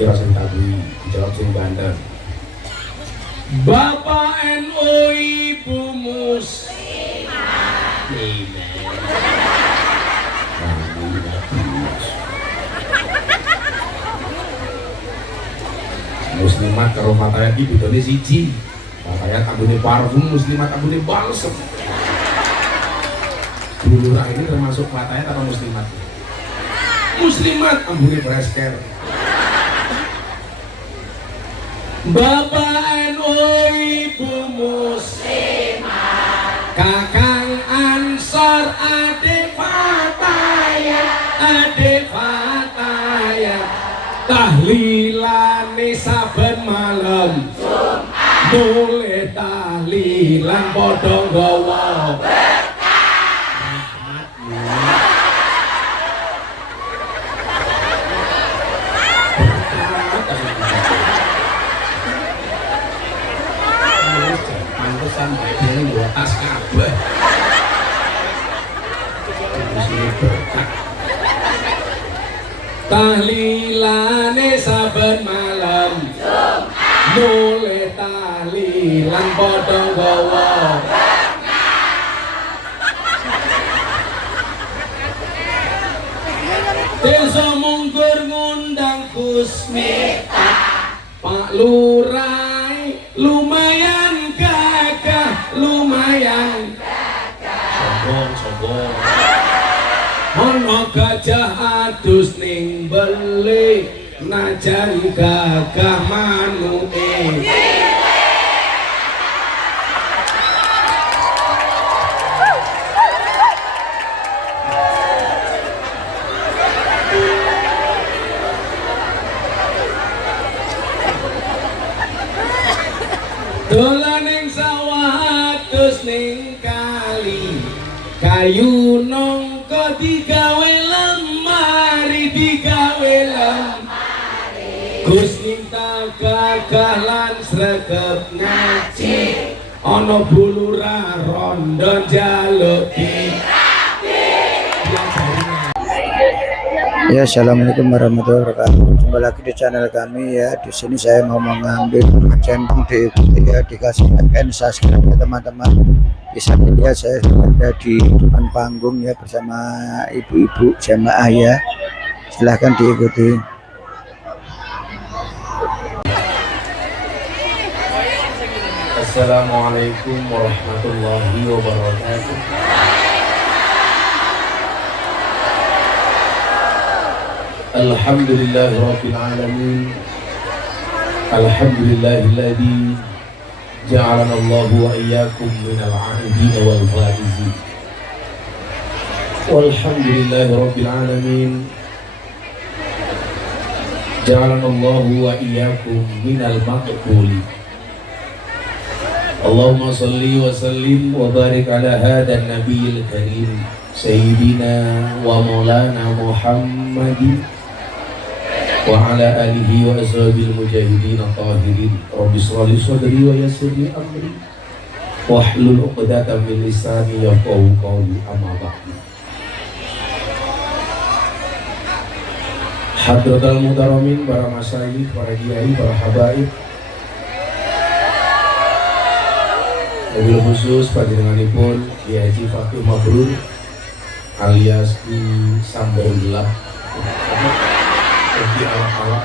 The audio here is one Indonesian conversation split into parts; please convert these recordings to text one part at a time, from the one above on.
kira sing tadi dijawab sing banter. Bapak NU Ibu Muslimat. Muslimat karo Fatayat iki bedane siji. Fatayat ambune parfum, Muslimat ambune balsem. Bulurah ini termasuk Fatayat atau Muslimat? Muslimat ambune bresker. Bapak NU Ibu Muslimat, Kakang Ansor, adik Fatayat, tahlilane saben malam Jumat, mulai tahlilan padha nggawa sampai dia bawa tas kabeh. Tahlilane saben malam Jumat, mulai tahlilan padha nggawa desa mungkur ngundang Gus Miftah, Pak Lurah lumayan gagah, sombong ono gajah adus ning beli najan gagah manuke dolan ning sawah adus ning kali kayu nongko digawe lemari Gus Miftah gagah lan sregep ngaji ana bulurah rondo njaluk Ya, assalamualaikum warahmatullahi wabarakatuh. Jumpa lagi di channel kami ya. Di sini saya mau mengambil pengajian diikuti ya, dikasih subscribe ya teman-teman. Bisa dilihat saya ada di depan panggung ya bersama ibu-ibu jamaah ya. Silahkan diikuti. Assalamualaikum warahmatullahi wabarakatuh. Alhamdulillahirabbil alamin. Alhamdulillahilladzi ja'alana Allahu wa iyyakum minal 'aidin wal faizin. Walhamdulillahirabbil alamin. Ja'alana Allahu wa iyyakum minal maqbulin. Allahumma salli wa sallim wa barik ala hadha nabiyil karim sayyidina wa maulana Muhammadin wa ala alihi wa ashabil mujahidin tahirin. Rabbi shrah li sadri wa yassir li amri wahlul 'uqdatam min lisani yafqahu qawli. Amma ba'du. Hadratul muhtaramin, para masyayikh, para kiai, para habaib, mobil khusus panjenenganipun Kiai Haji Fakih Mabrur alias Ki Sambar Gelap Ki Alak-alak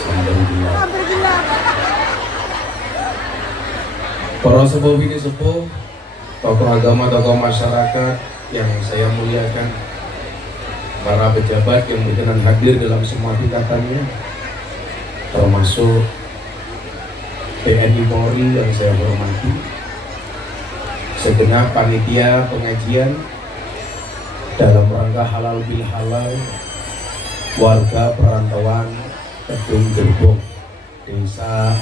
Sambar Gelap. Para sepuh ini sepuh, tokoh agama, tokoh masyarakat yang saya muliakan, para pejabat yang berkenan hadir dalam semua tingkatannya, termasuk TNI Polri yang saya hormati, segenap panitia pengajian dalam rangka halal bil halal, warga perantauan Kedung Gerbong, Desa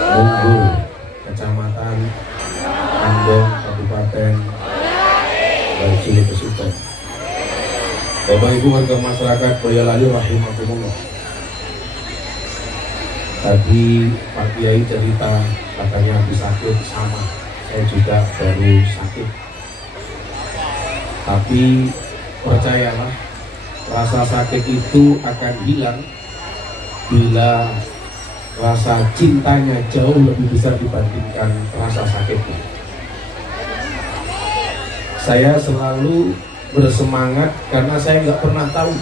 Munggur, Kecamatan Andong, Kabupaten Cilik Kesupen. Bapak Ibu warga masyarakat Boyolali rahimakumullah. Tadi Pak Kiai cerita katanya habis sakit, sama saya juga baru sakit. Tapi percayalah, rasa sakit itu akan hilang bila rasa cintanya jauh lebih besar dibandingkan rasa sakitnya. Saya selalu bersemangat karena saya nggak pernah tahu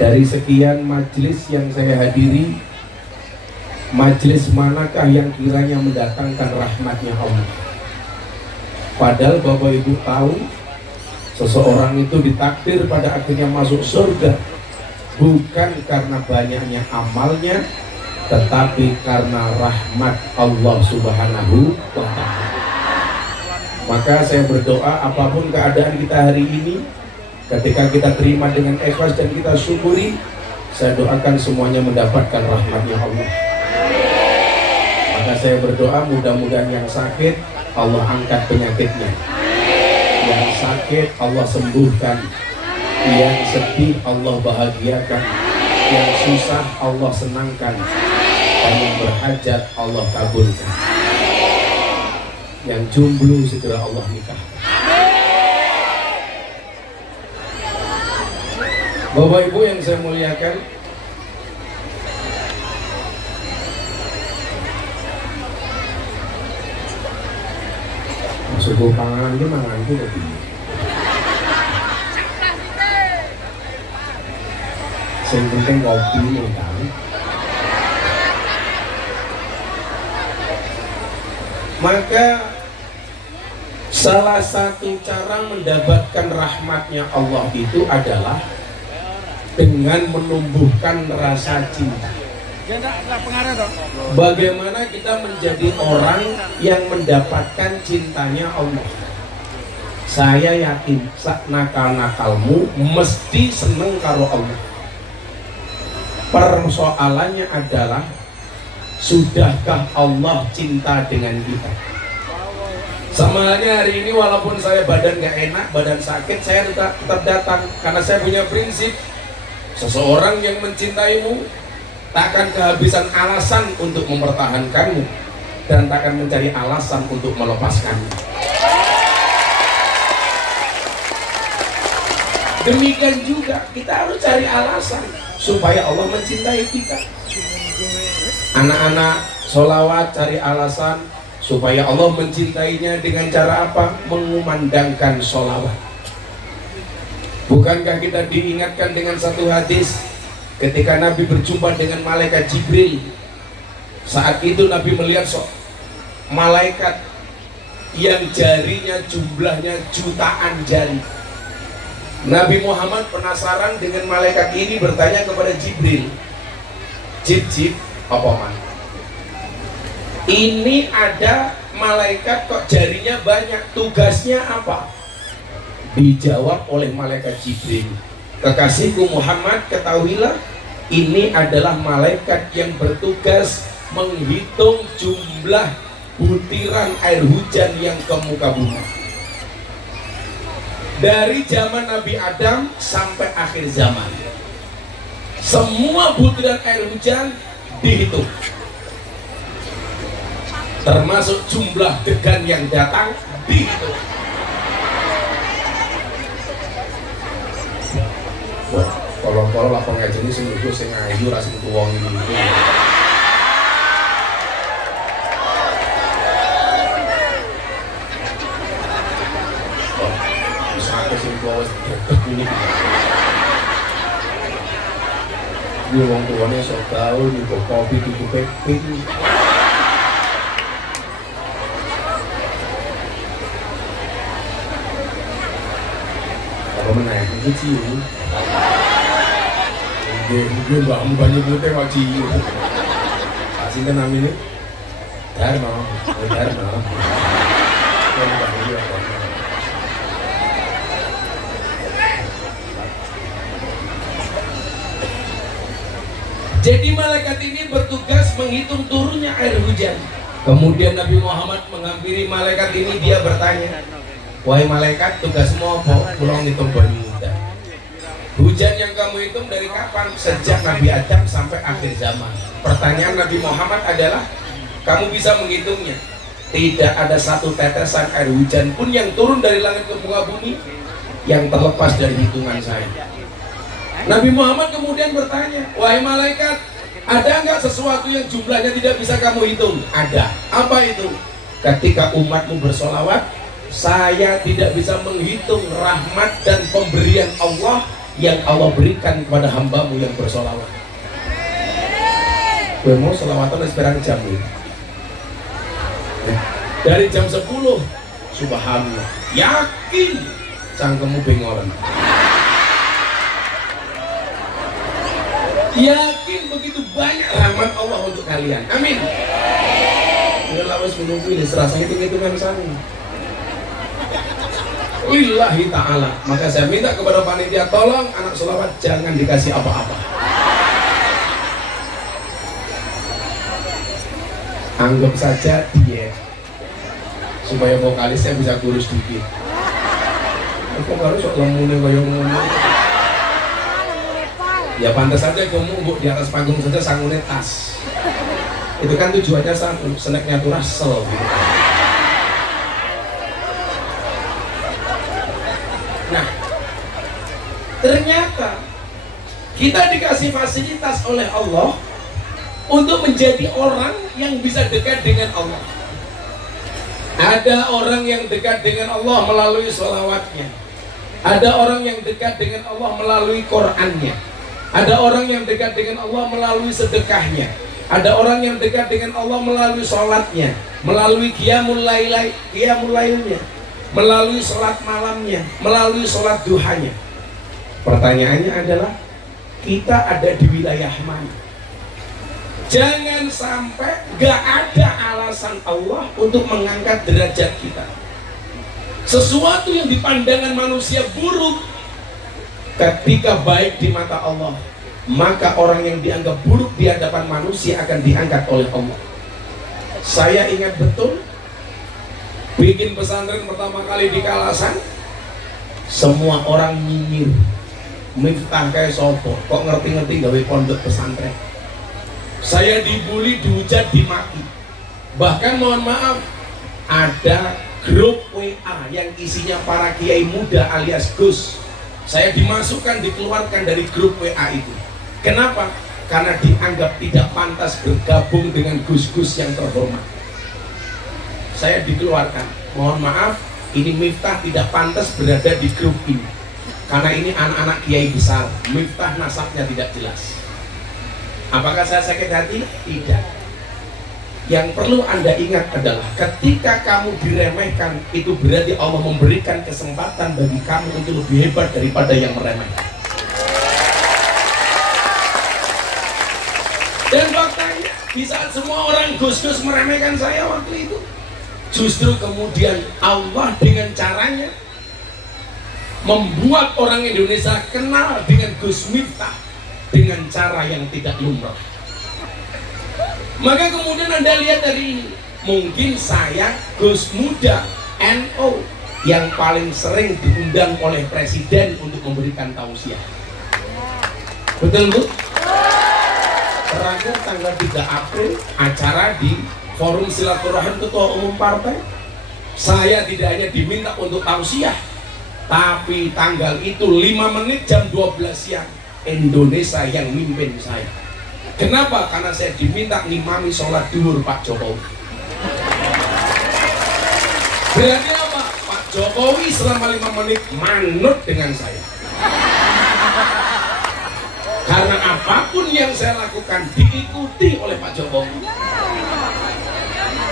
dari sekian majelis yang saya hadiri, majelis manakah yang kiranya mendatangkan rahmatnya Allah. Padahal Bapak Ibu tahu seseorang itu ditakdir pada akhirnya masuk surga bukan karena banyaknya amalnya, tetapi karena rahmat Allah Subhanahu wa Ta'ala. Maka saya berdoa apapun keadaan kita hari ini, ketika kita terima dengan ikhlas dan kita syukuri, saya doakan semuanya mendapatkan rahmatnya Allah. Maka saya berdoa mudah-mudahan yang sakit Allah angkat penyakitnya, yang sakit Allah sembuhkan, yang sedih Allah bahagiakan, yang susah Allah senangkan, dan yang berhajat Allah kabulkan, yang jomblo segera Allah nikah. Bapak Ibu yang saya muliakan, suku panganan ini mangan itu lebih yang penting kopi nih kan. Maka salah satu cara mendapatkan rahmatnya Allah itu adalah dengan menumbuhkan rasa cinta. Bagaimana kita menjadi orang yang mendapatkan cintanya Allah? Saya yakin sak nakal-nakalmu mesti seneng karo Allah. Persoalannya adalah sudahkah Allah cinta dengan kita? Sama halnya hari ini walaupun saya badan gak enak, badan sakit, saya tetap datang karena saya punya prinsip. Seseorang yang mencintaimu takkan kehabisan alasan untuk mempertahankanmu dan takkan mencari alasan untuk melepaskanmu. Demikian juga kita harus cari alasan supaya Allah mencintai kita. Anak-anak sholawat cari alasan supaya Allah mencintainya dengan cara apa? Mengumandangkan sholawat. Bukankah kita diingatkan dengan satu hadis ketika Nabi berjumpa dengan malaikat Jibril? Saat itu Nabi melihat malaikat yang jarinya jumlahnya jutaan jari. Nabi Muhammad penasaran dengan malaikat ini, bertanya kepada Jibril, Jib, apa man? Ini ada malaikat kok jarinya banyak, tugasnya apa? Dijawab oleh malaikat Jibril, kekasihku Muhammad, ketahuilah ini adalah malaikat yang bertugas menghitung jumlah butiran air hujan yang ke muka bumi. Dari zaman Nabi Adam sampai akhir zaman, semua butiran air hujan dihitung, termasuk jumlah degan yang datang dihitung. Kalau lah pengajian ini seminggu saya ngayu rasanya tuang ini. Ini orang tuanya sok gaul, nyukup kopi, tutup peping. Kalau menaik itu cium. Mungkin banyak putih mau cium. Kasih kan namanya Dharma. Jadi malaikat ini bertugas menghitung turunnya air hujan. Kemudian Nabi Muhammad menghampiri malaikat ini, dia bertanya, wahai malaikat, tugasmu apa? Pulang hitung banyu hujan. Hujan yang kamu hitung dari kapan? Sejak Nabi Adam sampai akhir zaman. Pertanyaan Nabi Muhammad adalah, kamu bisa menghitungnya? Tidak ada satu tetesan air hujan pun yang turun dari langit ke muka bumi yang terlepas dari hitungan saya. Nabi Muhammad kemudian bertanya, wahai malaikat, ada nggak sesuatu yang jumlahnya tidak bisa kamu hitung? Ada. Apa itu? Ketika umatmu bersolawat, saya tidak bisa menghitung rahmat dan pemberian Allah yang Allah berikan kepada hambamu yang bersolawat. Gue mau solawatan sekarang jam ini. Dari jam 10, subhanallah, yakin cangkemmu bengolan. Yakin begitu banyak rahmat Allah untuk kalian. Amin. Udah lawas menunggu ini serasa hitung-hitungan sana. Lillahi ta'ala. Maka saya minta kepada panitia, tolong anak sholawat jangan dikasih apa-apa. Anggap saja diet, supaya vokalisnya bisa kurus dikit. Aku harus sok lemune kaya ngono. Ya pantas saja kamu di atas panggung saja sangune tas. Itu kan tujuannya satu, snacknya tuh rasel gitu. Nah, ternyata kita dikasih fasilitas oleh Allah untuk menjadi orang yang bisa dekat dengan Allah. Ada orang yang dekat dengan Allah melalui sholawatnya. Ada orang yang dekat dengan Allah melalui Qur'annya. Ada orang yang dekat dengan Allah melalui sedekahnya. Ada orang yang dekat dengan Allah melalui sholatnya, melalui qiyamul lailnya, melalui sholat malamnya, melalui sholat duhanya. Pertanyaannya adalah, kita ada di wilayah mana? Jangan sampai gak ada alasan Allah untuk mengangkat derajat kita. Sesuatu yang dipandangan manusia buruk, ketika baik di mata Allah, maka orang yang dianggap buruk di hadapan manusia akan diangkat oleh Allah. Saya ingat betul bikin pesantren pertama kali di Kalasan, semua orang nyinyir, Miftah kayak sopo, kok ngerti-ngerti gawe pondok pesantren. Saya dibully, dihujat, dimaki. Bahkan mohon maaf, ada grup WA yang isinya para kiai muda alias Gus. Saya dimasukkan, dikeluarkan dari grup WA itu. Kenapa? Karena dianggap tidak pantas bergabung dengan gus-gus yang terhormat. Saya dikeluarkan. Mohon maaf, ini Miftah tidak pantas berada di grup ini. Karena ini anak-anak kiai besar. Miftah nasabnya tidak jelas. Apakah saya sakit hati? Tidak. Yang perlu Anda ingat adalah ketika kamu diremehkan, itu berarti Allah memberikan kesempatan bagi kamu untuk lebih hebat daripada yang meremehkan. Dan faktanya, di saat semua orang gus-gus meremehkan saya waktu itu, justru kemudian Allah dengan caranya membuat orang Indonesia kenal dengan Gus Miftah dengan cara yang tidak lumrah. Maka kemudian Anda lihat dari ini, mungkin saya Gus Muda NO yang paling sering diundang oleh Presiden untuk memberikan tausiah. Betul Bu? Terakhir tanggal 3 April acara di Forum Silaturahim Ketua Umum Partai, saya tidak hanya diminta untuk tausiah, tapi tanggal itu 5 menit jam 12 siang Indonesia yang mimpin saya. Kenapa? Karena saya diminta ngimami sholat duhur Pak Jokowi. Berarti apa? Pak Jokowi selama 5 menit manut dengan saya. Karena apapun yang saya lakukan diikuti oleh Pak Jokowi.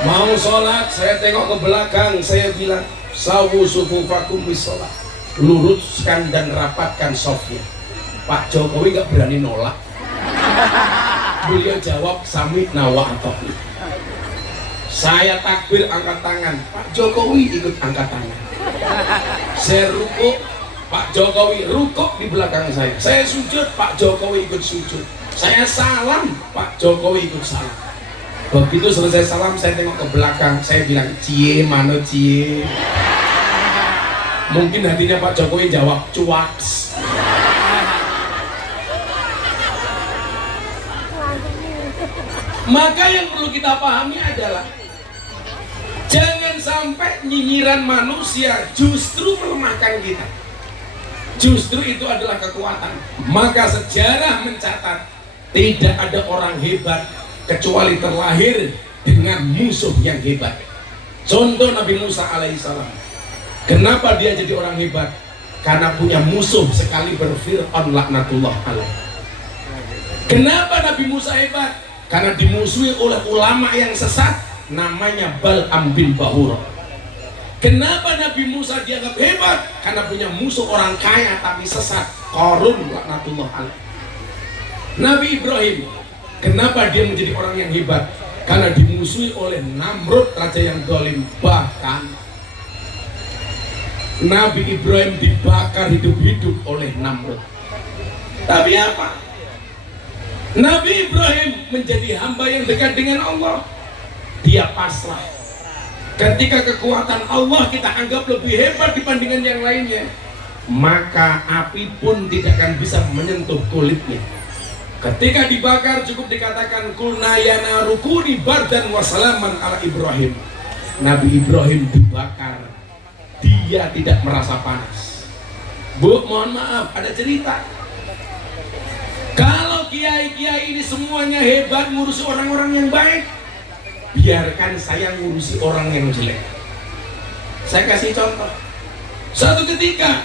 Mau sholat, saya tengok ke belakang, saya bilang, sawu sufufakum bis sholat. Luruskan dan rapatkan softnya. Pak Jokowi gak berani nolak. Beliau jawab samikna wa ata'na. Saya takbir angkat tangan, Pak Jokowi ikut angkat tangan. Saya rukuk, Pak Jokowi rukuk di belakang saya. Saya sujud, Pak Jokowi ikut sujud. Saya salam, Pak Jokowi ikut salam. Begitu selesai salam, saya tengok ke belakang, saya bilang, cie mano cie. Mungkin hatinya Pak Jokowi jawab, cuaks. Maka yang perlu kita pahami adalah jangan sampai nyinyiran manusia justru melemahkan kita. Justru itu adalah kekuatan. Maka sejarah mencatat tidak ada orang hebat kecuali terlahir dengan musuh yang hebat. Contoh Nabi Musa alaihissalam. Kenapa dia jadi orang hebat? Karena punya musuh sekali Fir'aun laknatullah alaih. Kenapa Nabi Musa hebat? Karena dimusuhi oleh ulama yang sesat namanya Bal'am bin Bahura. Kenapa Nabi Musa dianggap hebat? Karena punya musuh orang kaya tapi sesat, Qarun laknatullah alaih. Nabi Ibrahim, kenapa dia menjadi orang yang hebat? Karena dimusuhi oleh Namrud, raja yang zalim. Bahkan Nabi Ibrahim dibakar hidup-hidup oleh Namrud. Tapi apa? Nabi Ibrahim menjadi hamba yang dekat dengan Allah. Dia pasrah. Ketika kekuatan Allah kita anggap lebih hebat dibandingkan yang lainnya, maka api pun tidak akan bisa menyentuh kulitnya. Ketika dibakar cukup dikatakan kulna ya naru kuni bardan wa salaman ala Ibrahim. Nabi Ibrahim dibakar, dia tidak merasa panas. Bu, mohon maaf, ada cerita. Kalau kiai-kiai ini semuanya hebat ngurusi orang-orang yang baik, biarkan saya ngurusi orang yang jelek. Saya kasih contoh. Suatu ketika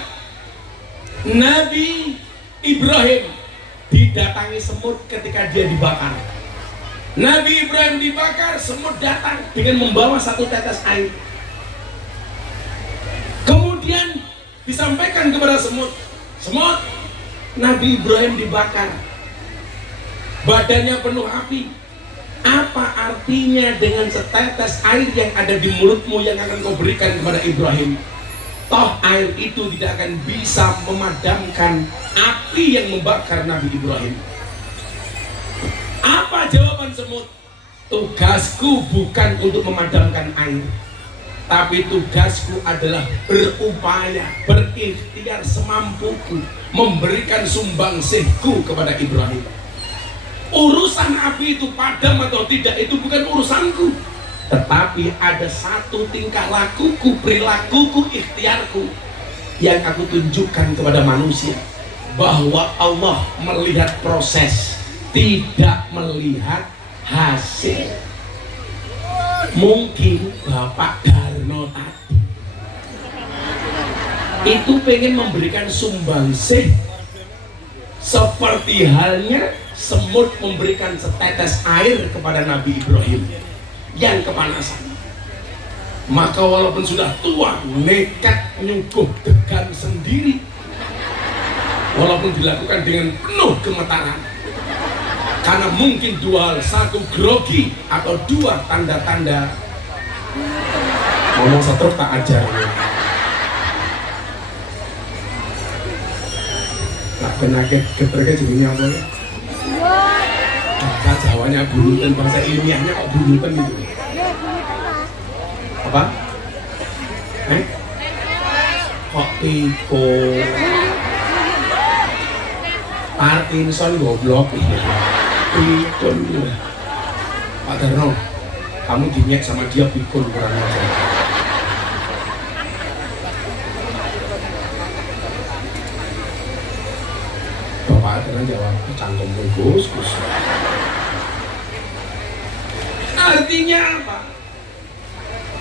Nabi Ibrahim didatangi semut ketika dia dibakar. Nabi Ibrahim dibakar, semut datang dengan membawa satu tetes air. Kemudian disampaikan kepada semut, semut, Nabi Ibrahim dibakar, badannya penuh api. Apa artinya dengan setetes air yang ada di mulutmu yang akan kau berikan kepada Ibrahim? Toh air itu tidak akan bisa memadamkan api yang membakar Nabi Ibrahim. Apa jawaban semut? Tugasku bukan untuk memadamkan air, tapi tugasku adalah berupaya, berikhtiar semampuku memberikan sumbangsihku kepada Ibrahim. Urusan api itu padam atau tidak itu bukan urusanku, tetapi ada satu tingkah lakuku, perilakuku, ikhtiarku yang aku tunjukkan kepada manusia, bahwa Allah melihat proses, tidak melihat hasil. Mungkin Bapak Darno tadi itu pengen memberikan sumbangsih seperti halnya semut memberikan setetes air kepada Nabi Ibrahim yang kepanasan. Maka walaupun sudah tua, nekat nyuguh degan sendiri, walaupun dilakukan dengan penuh gemetaran, karena mungkin dua hal, satu grogi atau dua tanda-tanda ngomong setruk tak ajar. Tak penyakit keterke jadinya apa ya? Bahasa Jawanya buluten, bahasa ilmiahnya kok buluten gitu. Apa? Kok tipe Parkinson goblok pikun gitu. Pak Darno, kamu dinyek sama dia pikun kurang aja. Bapak Darno jawab, canggung Gus. Artinya apa?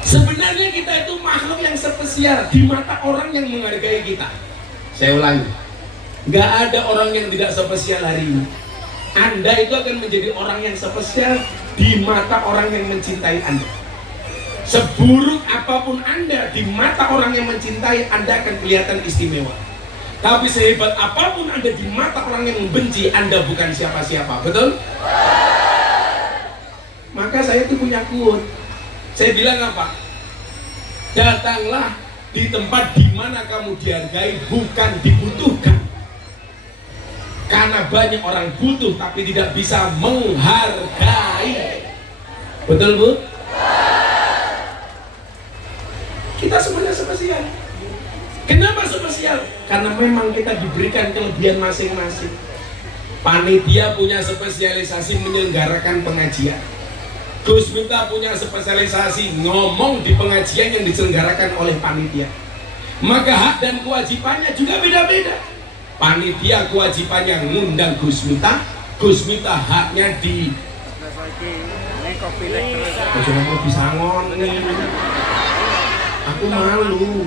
Sebenarnya kita itu makhluk yang spesial di mata orang yang menghargai kita. Saya ulangi, nggak ada orang yang tidak spesial hari ini. Anda itu akan menjadi orang yang spesial di mata orang yang mencintai Anda. Seburuk apapun Anda, di mata orang yang mencintai Anda akan kelihatan istimewa. Tapi sehebat apapun Anda di mata orang yang membenci, Anda bukan siapa-siapa. Betul? Maka saya itu punya quote. Saya bilang apa? Datanglah di tempat di mana kamu dihargai, bukan dibutuhkan. Karena banyak orang butuh tapi tidak bisa menghargai. Betul, Bu? Kita semuanya spesial. Kenapa spesial? Karena memang kita diberikan kelebihan masing-masing. Panitia punya spesialisasi menyelenggarakan pengajian. Gus Miftah punya spesialisasi ngomong di pengajian yang diselenggarakan oleh panitia. Maka hak dan kewajibannya juga beda-beda. Panitia kewajibannya ngundang Gus Miftah, Gus Miftah haknya di mau disangon nih. Aku malu.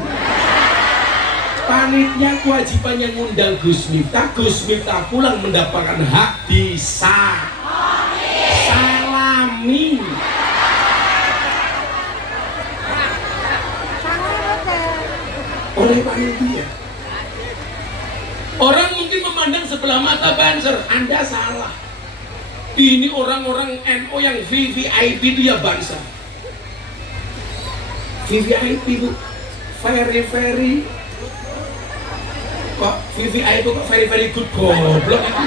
Panitia kewajibannya ngundang Gus Miftah, Gus Miftah pulang mendapatkan hak salami. Oleh panitia. Orang mungkin memandang sebelah mata Banser, Anda salah. Ini orang-orang NU yang VVIP dia Banser. VVIP itu very kok VVIP kok very good goblok itu.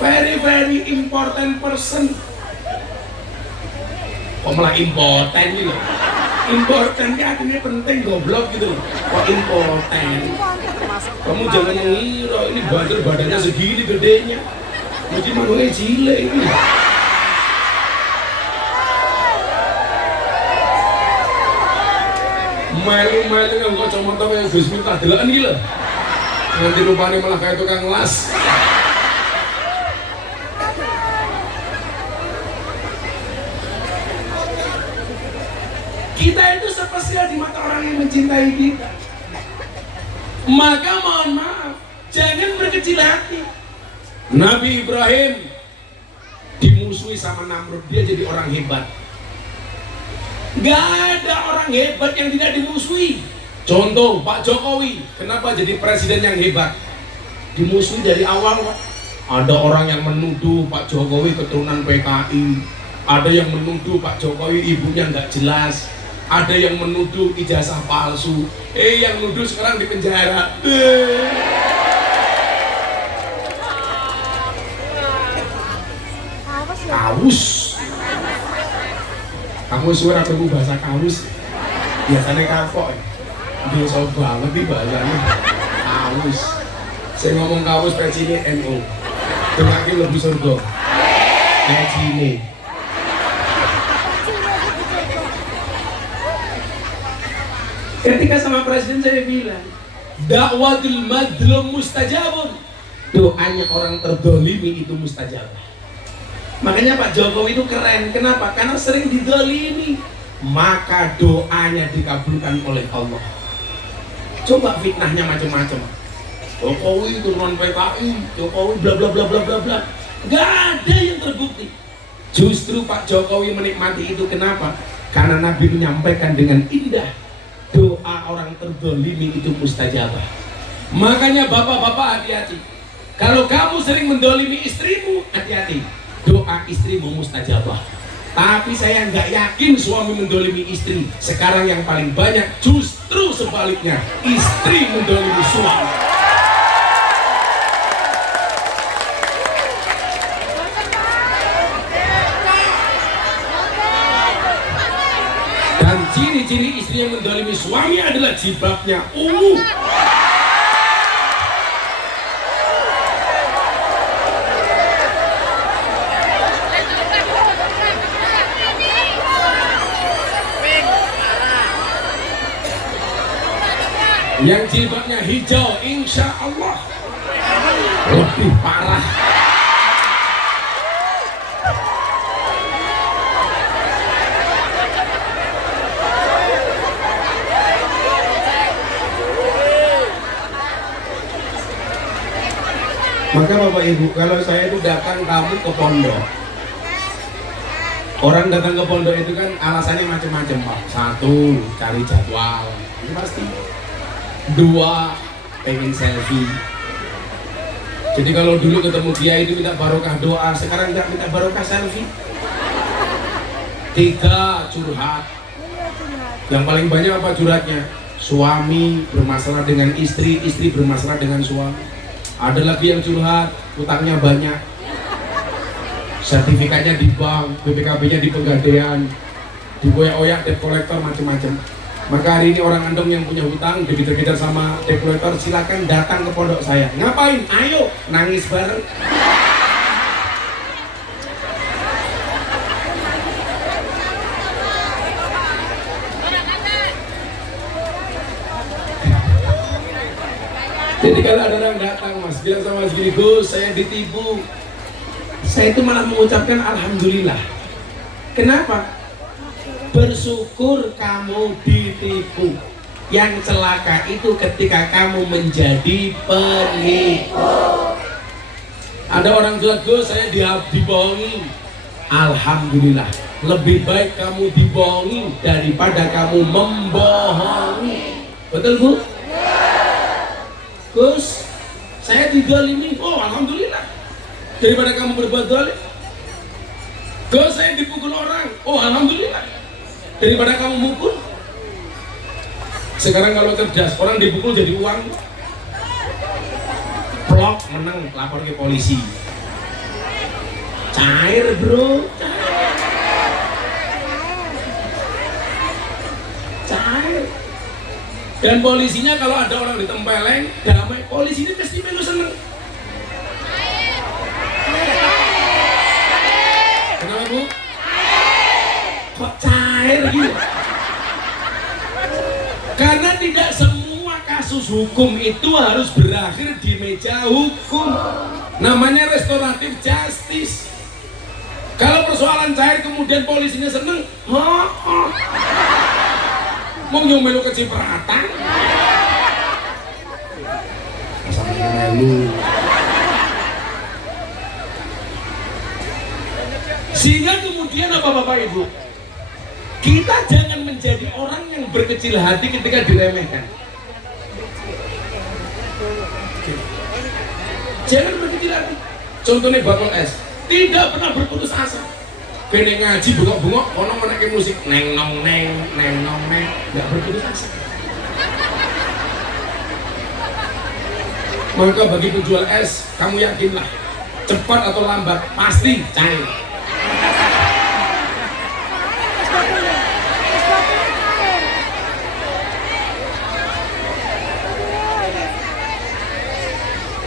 Very important person. Kok malah important gitu. Important ya artinya penting goblok gitu loh. Kok important? Kamu jangan mengira ini Banser badannya segini gedenya. Mesti manggungnya cilik ini. Melu-melu yang kacamata kayak Gus Miftah delaan gila. Nanti rupanya malah kayak tukang las. Kita itu spesial di mata orang yang mencintai kita. Maka mohon maaf, jangan berkecil hati. Nabi Ibrahim dimusuhi sama Namrud, dia jadi orang hebat. Gak ada orang hebat yang tidak dimusuhi. Contoh Pak Jokowi, kenapa jadi presiden yang hebat? Dimusuhi dari awal. Ada orang yang menuduh Pak Jokowi keturunan PKI, ada yang menuduh Pak Jokowi ibunya nggak jelas, ada yang menuduh ijazah palsu. Yang nuduh sekarang di penjara. Kaus. Kamu suara aku bahasa kaus. Biasanya kapok. Dosa banget nih bahasanya. Kaus. Saya ngomong kaus presiden NU. Dengarkan lebih surga. Presiden. Ketika sama presiden saya bilang, dakwatul madlum mustajabun. Doanya orang terdolimi itu mustajabah. Makanya Pak Jokowi itu keren. Kenapa? Karena sering didolimi, maka doanya dikabulkan oleh Allah. Coba fitnahnya macam-macam. Jokowi turunan PKI, Jokowi bla bla bla bla bla bla. Gak ada yang terbukti. Justru Pak Jokowi menikmati itu. Kenapa? Karena Nabi menyampaikan dengan indah, doa orang terdolimi itu mustajabah. Makanya bapak-bapak hati-hati. Kalau kamu sering mendolimi istrimu, hati-hati. Doa istrimu mustajabah. Tapi saya nggak yakin suami mendolimi istri. Sekarang yang paling banyak justru sebaliknya, istri mendolimi suami. Dan ciri-ciri istri yang mendolimi suami adalah jilbabnya ungu. Yang jilbabnya hijau, insya Allah lebih parah. Maka Bapak Ibu, kalau saya itu datang tamu ke pondok, orang datang ke pondok itu kan alasannya macam-macam Pak. Satu, cari jadwal, ini pasti. Dua, pengen selfie. Jadi kalau dulu ketemu dia itu minta barokah doa, sekarang nggak minta barokah selfie. Tiga, curhat. Yang paling banyak apa curhatnya? Suami bermasalah dengan istri, istri bermasalah dengan suami. Ada lagi yang curhat, utangnya banyak, sertifikatnya di bank, BPKB-nya di Pegadaian, diboyak-oyak debt collector, macam-macam. Maka hari ini orang Andong yang punya hutang dikejar-kejar sama debt collector, silakan datang ke pondok saya. Ngapain? Ayo nangis bareng. Jadi kalau ada orang datang mas, bilang sama mas gini, Gus saya ditipu, saya itu malah mengucapkan alhamdulillah. Kenapa? Bersyukur kamu ditipu. Yang celaka itu ketika kamu menjadi penipu. Ada orang bilang, Gus saya dibohongi. Alhamdulillah, lebih baik kamu dibohongi daripada kamu membohongi. Betul Bu? Gus saya didolimi. Oh alhamdulillah, daripada kamu berbuat dolim. Gus saya dipukul orang. Oh alhamdulillah, daripada kamu mukul. Sekarang kalau cerdas, orang dipukul jadi uang, plok menang, lapor ke polisi. Cair bro, cair. Dan polisinya kalau ada orang ditempeleng, damai, polisi ini mesti melu seneng. Kenapa Bu? Kok cair gitu? Karena tidak semua kasus hukum itu harus berakhir di meja hukum. Namanya restoratif justice. Kalau persoalan cair kemudian polisinya seneng, mau nyomelu kecipratan. Sampai melu. Sehingga kemudian apa Bapak Ibu? Kita jangan menjadi orang yang berkecil hati ketika diremehkan. Jangan berkecil hati. Contohnya bakul es, tidak pernah berputus asa. Kene ngaji bengok-bengok, ono menaiki musik neng nong neng, nggak berputus asa. Maka bagi penjual es, kamu yakinlah, cepat atau lambat pasti cair.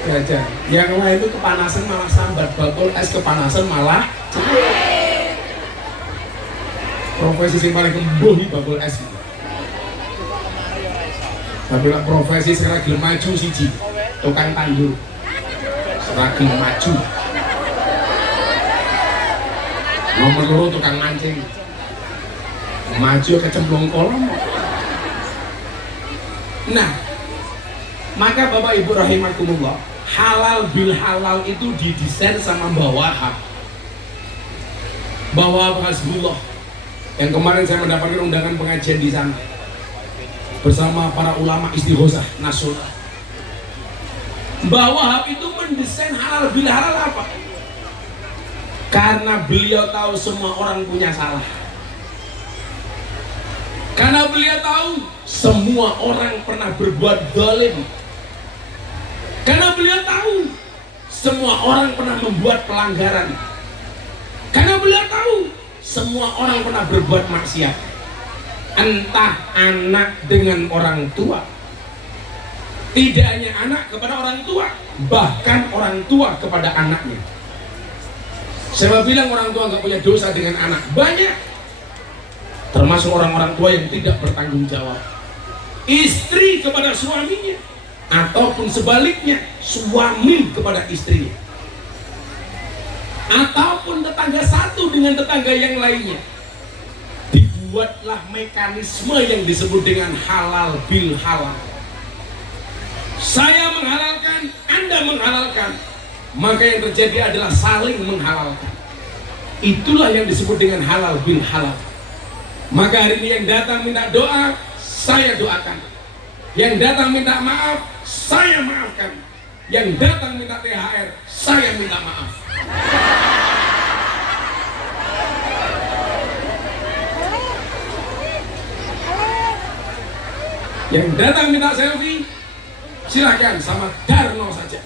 Aja. Yang lain itu kepanasan malah sambat, bakul es kepanasan malah cair. Profesi yang paling kembuh bakul es itu. Tapi lah profesi sekarang gelem maju siji, tukang tandur. Sekarang maju. Nomor loro tukang mancing. Maju kecemplung kolam. Nah, maka Bapak Ibu rahimakumullah, halal bil halal itu didesain sama Mbah Wahab. Mbah Wahab Hasbullah yang kemarin saya mendapatkan undangan pengajian di sana bersama para ulama istighosah nasional. Mbah Wahab itu mendesain halal bil halal apa? Karena beliau tahu semua orang punya salah. Karena beliau tahu semua orang pernah berbuat zalim. Karena beliau tahu semua orang pernah membuat pelanggaran. Karena beliau tahu semua orang pernah berbuat maksiat. Entah anak dengan orang tua, tidak hanya anak kepada orang tua, bahkan orang tua kepada anaknya. Siapa bilang orang tua nggak punya dosa dengan anak? Banyak. Termasuk orang-orang tua yang tidak bertanggung jawab. Istri kepada suaminya, ataupun sebaliknya suami kepada istrinya, ataupun tetangga satu dengan tetangga yang lainnya. Dibuatlah mekanisme yang disebut dengan halal bil halal. Saya menghalalkan, Anda menghalalkan, maka yang terjadi adalah saling menghalalkan. Itulah yang disebut dengan halal bil halal. Maka hari ini yang datang minta doa, saya doakan. Yang datang minta maaf, saya maafkan. Yang datang minta THR, saya minta maaf. Yang datang minta selfie, silakan sama Darno saja.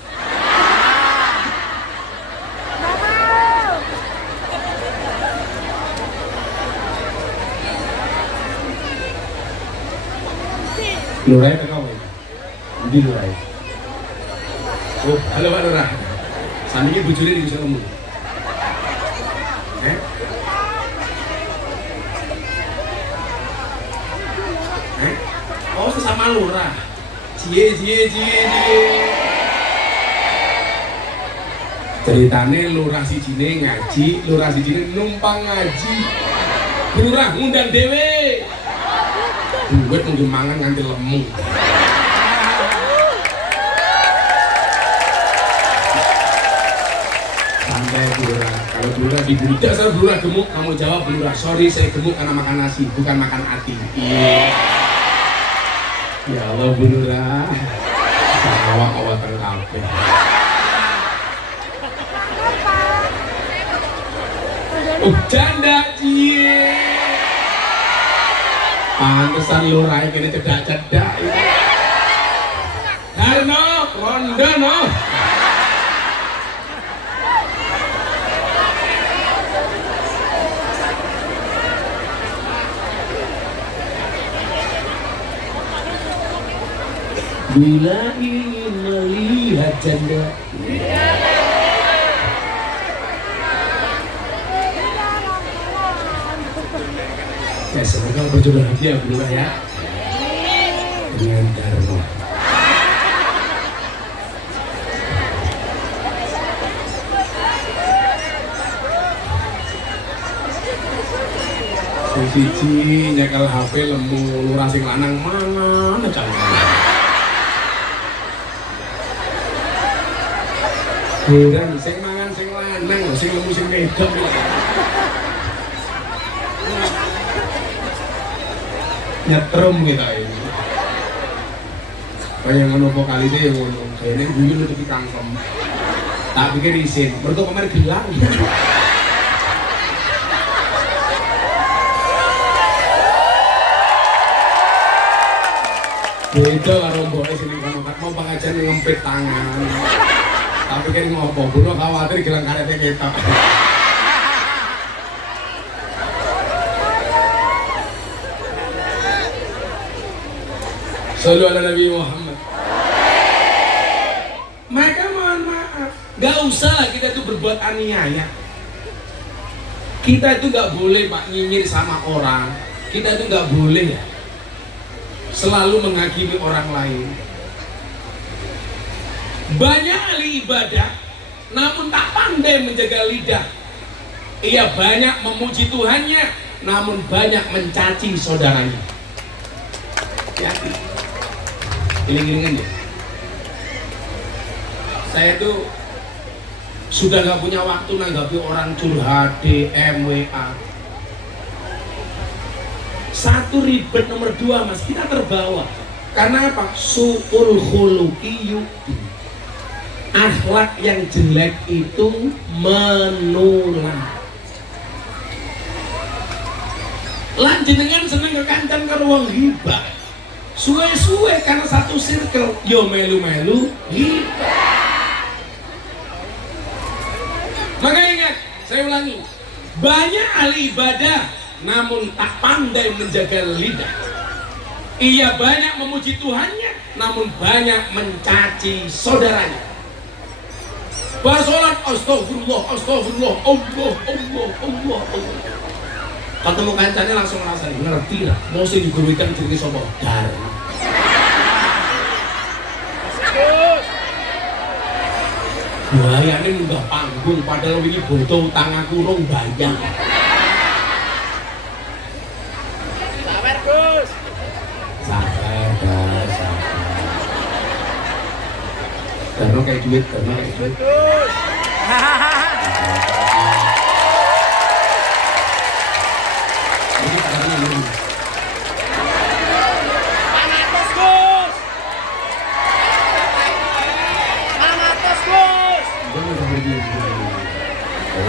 Lurai ke kau ini? Di Lurai. Oh, halo Pak Lurah. Sambil bujuri di usia kamu. Oh, sesama Lurah. cie. Ceritane lurah sijine ngaji, lurah sijine numpang ngaji. Lurah ngundang dhewe. Duit mungkin mangan nganti lemu. Santai Lurah. Kalau Lurah diberi dasar Lurah gemuk, kamu jawab Lurah, sorry saya gemuk karena makan nasi, bukan makan hati. Iya. Ya Allah Bu Lurah. Awak-awak terkape. Janda cie. Pantesan Lurah ini cedak-cedak. Karno, ronda no. Bila ingin melihat janda. Ya semoga berjodoh lagi ya Bu Lurah ya. Dengan Darmo. Siji nyekel HP lemu Lurah sing lanang mana canggih. Heran sing mangan sing lanang sing lemu sing wedok. Nyetrum kita ini. Kayak ngono vokalise yang ngono. Kayaknya guyu nutupi kangkem. Tak pikir isin, mergo pamer gelang. Beda karo mboke sini kono mau pengajian ngempit tangan. Tak pikir ngopo, Buno khawatir gelang karete ketok. Sallu ala Nabi Muhammad. Maka mohon maaf, gak usah kita itu berbuat aniaya. Kita itu gak boleh Pak nyinyir sama orang. Kita itu gak boleh selalu menghakimi orang lain. Banyak ahli ibadah, namun tak pandai menjaga lidah. Ia banyak memuji Tuhannya, namun banyak mencaci saudaranya. Hati-hati. Giling-gilingan ya. Saya tuh sudah gak punya waktu nanggapi orang curhat, DM, WA. Satu ribet, nomor dua mas, kita terbawa. Karena apa? Su'ul khuluqi yu'ti. Akhlak yang jelek itu menular. Lan jenengan seneng kekancan karo wong hibah. Suwe-suwe karena satu circle yo melu-melu hibah. Maka ingat, saya ulangi, banyak ahli ibadah namun tak pandai menjaga lidah. Ia banyak memuji Tuhannya namun banyak mencaci saudaranya. Basolat astagfirullah, astagfirullah, Allah. Ketemu kancane langsung ngerasani, ngerti lah. Mau sing digowekan jenenge sapa? Dharma. Bahayane munggah panggung padahal wingi boto utang aku rong bayang. Sabar, Gus. Sabar. Dharma kayak duit, Gus.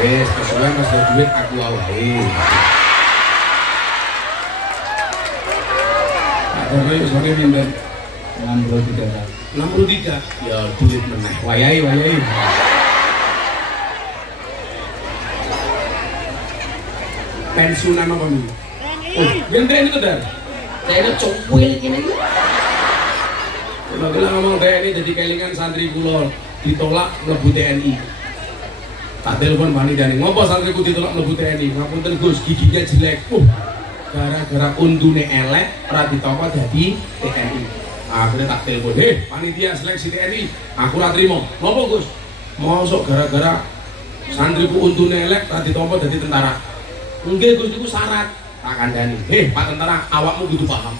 Wes, kesuwen mas duit aku wae. Ada wis sore pinten? 63. 63. Ya duit meneh. Wayahe. Pensiunan apa nih? Oh, gendeng itu Dar. Saya itu cuwil gini. Kalau ngomong TNI jadi kelingan santri kula ditolak mlebu TNI. Tak telepon Bani Dani, ngopo santriku ditolak mlebu TNI? Ngapunten Gus, giginya jelek. Gara-gara untune elek, ora ditokok dadi TNI. Akhirnya tak telepon, hei panitia seleksi TNI, aku ora trimo. Ngopo Gus? Mosok gara-gara santriku untune elek tadi tompo dadi tentara. Nggih Gus iku syarat. Tak kandhani. Hei Pak Tentara, awakmu kudu paham.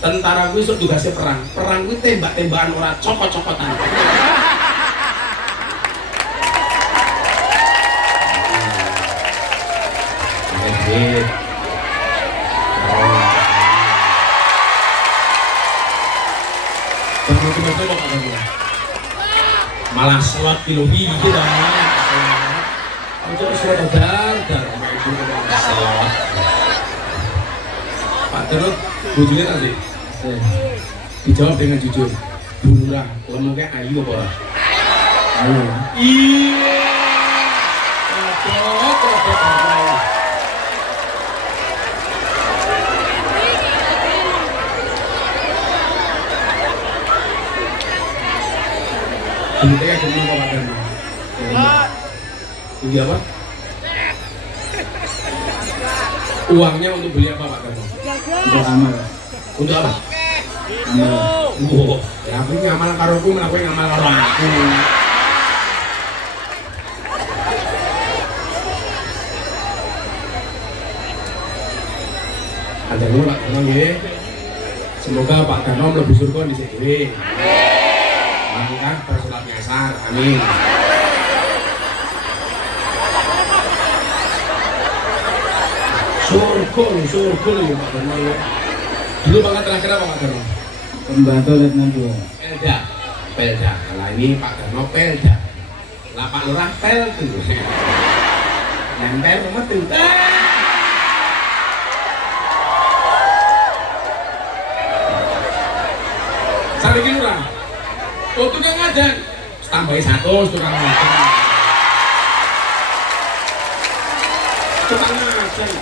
Tentara kuwi sok tugasnya perang. Perang kuwi tembak-tembakan ora cokot-cokotan. Malah slot kilo hiji kita ojo slot dar slot Pak Terus bujurnya nanti dijawab dengan jujur Bulurah, lemuknya ayu apa ora? Ayu iya duitnya demi apa Pak Darmo? Beli apa? Uangnya untuk beli apa Pak Darmo? Untuk amal. Untuk apa? Amal. Oh, ya aku ngamal karo aku, aku ngamal karo aku. Ada dulu Pak Darmo ya. Semoga Pak Darmo lebih surga di sini. Kan bersolat nyasar, amin. Surga ya Pak Darmo ya. Dulu banget terakhir apa Pak Darmo? Pembantu Letnan 2. Pelda. Kalau ini Pak Darmo Pelda. Lah Pak Lurah Pel tuh. Nempel metu. Sampai Lurah. Oh tukang ngadan, tambahin 100 tukang ngadan. Tukang ngadan.